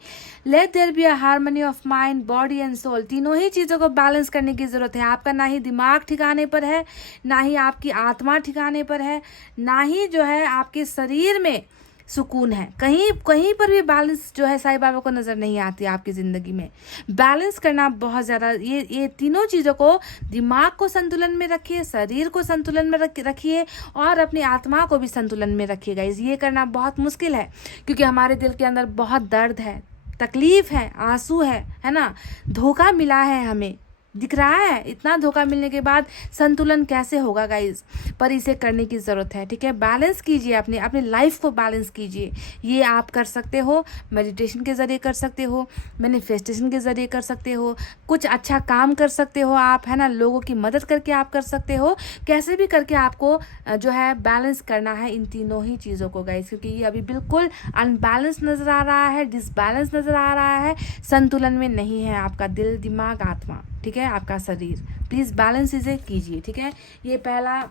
Let there be a harmony of mind, body and soul, तीनों ही चीज़ों को बैलेंस करने की ज़रूरत है। आपका ना ही दिमाग ठिकाने पर है, ना ही आपकी आत्मा ठिकाने पर है, ना ही जो है आपके शरीर में सुकून है। कहीं पर भी बैलेंस जो है साईं बाबा को नज़र नहीं आती आपकी ज़िंदगी में। बैलेंस करना बहुत ज़्यादा, ये तीनों चीज़ों को, दिमाग को संतुलन में रखिए, शरीर को संतुलन में रखिए और अपनी आत्मा को भी संतुलन में रखिएगा। ये करना बहुत मुश्किल है, क्योंकि हमारे दिल के अंदर बहुत दर्द है, तकलीफ़ है, आंसू है ना, धोखा मिला है हमें, दिख रहा है। इतना धोखा मिलने के बाद संतुलन कैसे होगा गाइज, पर इसे करने की ज़रूरत है, ठीक है। बैलेंस कीजिए, अपनी लाइफ को बैलेंस कीजिए। ये आप कर सकते हो, मेडिटेशन के ज़रिए कर सकते हो, मैनिफेस्टेशन के ज़रिए कर सकते हो, कुछ अच्छा काम कर सकते हो आप, है ना, लोगों की मदद करके आप कर सकते हो। कैसे भी करके आपको जो है बैलेंस करना है इन तीनों ही चीज़ों को गाइज, क्योंकि ये अभी बिल्कुल अनबैलेंस नज़र आ रहा है, डिसबैलेंस नज़र आ रहा है, संतुलन में नहीं है आपका दिल, दिमाग, आत्मा, ठीक है, आपका शरीर। प्लीज़ बैलेंस इसे कीजिए, ठीक है। ये पहला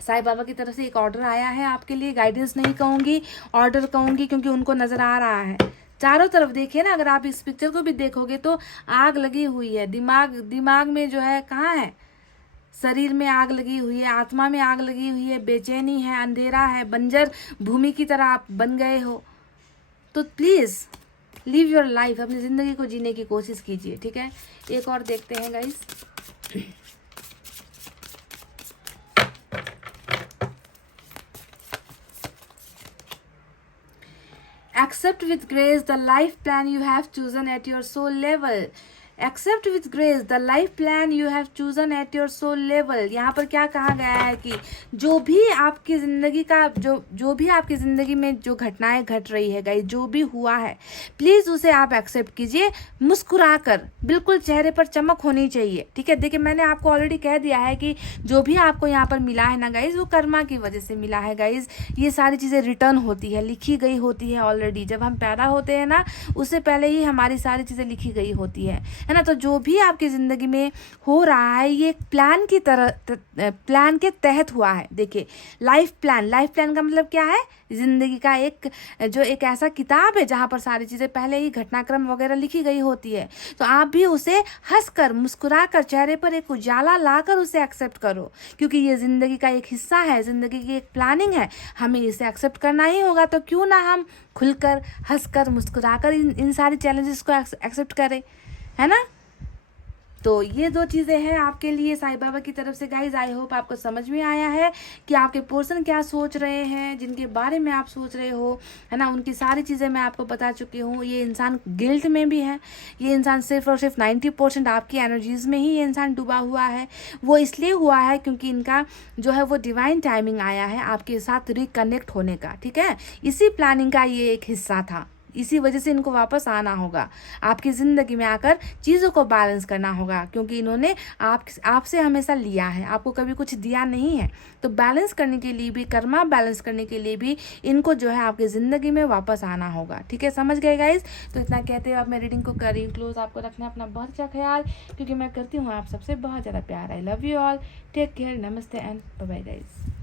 साईं बाबा की तरफ से एक ऑर्डर आया है आपके लिए, गाइडेंस नहीं कहूँगी, ऑर्डर कहूँगी, क्योंकि उनको नज़र आ रहा है चारों तरफ। देखिए ना, अगर आप इस पिक्चर को भी देखोगे तो आग लगी हुई है, दिमाग में जो है कहाँ है, शरीर में आग लगी हुई है, आत्मा में आग लगी हुई है, बेचैनी है, अंधेरा है, बंजर भूमि की तरह आप बन गए हो। तो प्लीज़ लिव योर लाइफ, अपनी ज़िंदगी को जीने की कोशिश कीजिए, ठीक है। एक और देखते हैं guys. Accept with grace the life plan you have chosen at your soul level. Accept with grace the life plan you have chosen at your soul level. यहाँ पर क्या कहा गया है कि जो भी आपकी ज़िंदगी का जो भी आपकी ज़िंदगी में जो घटनाएं घट रही है गाइस, जो भी हुआ है, प्लीज़ उसे आप एक्सेप्ट कीजिए मुस्कुरा कर, बिल्कुल चेहरे पर चमक होनी चाहिए, ठीक है। देखिए मैंने आपको ऑलरेडी कह दिया है कि जो भी आपको यहाँ पर मिला है ना गाइस, वो कर्मा की वजह से मिला है गाइस। ये सारी चीज़ें रिटर्न होती है, लिखी गई होती है ऑलरेडी। जब हम पैदा होते हैं ना, उससे पहले ही हमारी सारी चीज़ें लिखी गई होती है ना। तो जो भी आपकी ज़िंदगी में हो रहा है ये प्लान की तरह, प्लान के तहत हुआ है। देखिए लाइफ प्लान का मतलब क्या है? ज़िंदगी का एक ऐसा किताब है जहाँ पर सारी चीज़ें पहले ही घटनाक्रम वगैरह लिखी गई होती है। तो आप भी उसे हंसकर, मुस्कुराकर, चेहरे पर एक उजाला लाकर उसे एक्सेप्ट करो, क्योंकि ये ज़िंदगी का एक हिस्सा है, ज़िंदगी की एक प्लानिंग है, हमें इसे एक्सेप्ट करना ही होगा। तो क्यों ना हम खुलकर, हंसकर, मुस्कुराकर इन सारी चैलेंजेस को एक्सेप्ट करें, है ना। तो ये दो चीज़ें हैं आपके लिए साईं बाबा की तरफ से गाइज। आई होप आपको समझ में आया है कि आपके पर्सन क्या सोच रहे हैं, जिनके बारे में आप सोच रहे हो, है ना। उनकी सारी चीज़ें मैं आपको बता चुकी हूँ। ये इंसान गिल्ट में भी है, ये इंसान सिर्फ और सिर्फ 90% आपकी एनर्जीज़ में ही ये इंसान डूबा हुआ है। वो इसलिए हुआ है क्योंकि इनका जो है वो डिवाइन टाइमिंग आया है आपके साथ रिकनेक्ट होने का, ठीक है। इसी प्लानिंग का ये एक हिस्सा था, इसी वजह से इनको वापस आना होगा, आपकी ज़िंदगी में आकर चीज़ों को बैलेंस करना होगा, क्योंकि इन्होंने आपसे हमेशा लिया है, आपको कभी कुछ दिया नहीं है। तो बैलेंस करने के लिए भी, कर्मा बैलेंस करने के लिए भी इनको जो है आपकी ज़िंदगी में वापस आना होगा, ठीक है। समझ गए गाइस? तो इतना कहते हुए अब मैं रीडिंग को कर रही हूँ क्लोज। आपको रखना अपना बहुत अच्छा ख्याल, क्योंकि मैं करती हूँ आप सबसे बहुत ज़्यादा प्यार। I love you all, take care, नमस्ते एंड बाय बाय गाइस।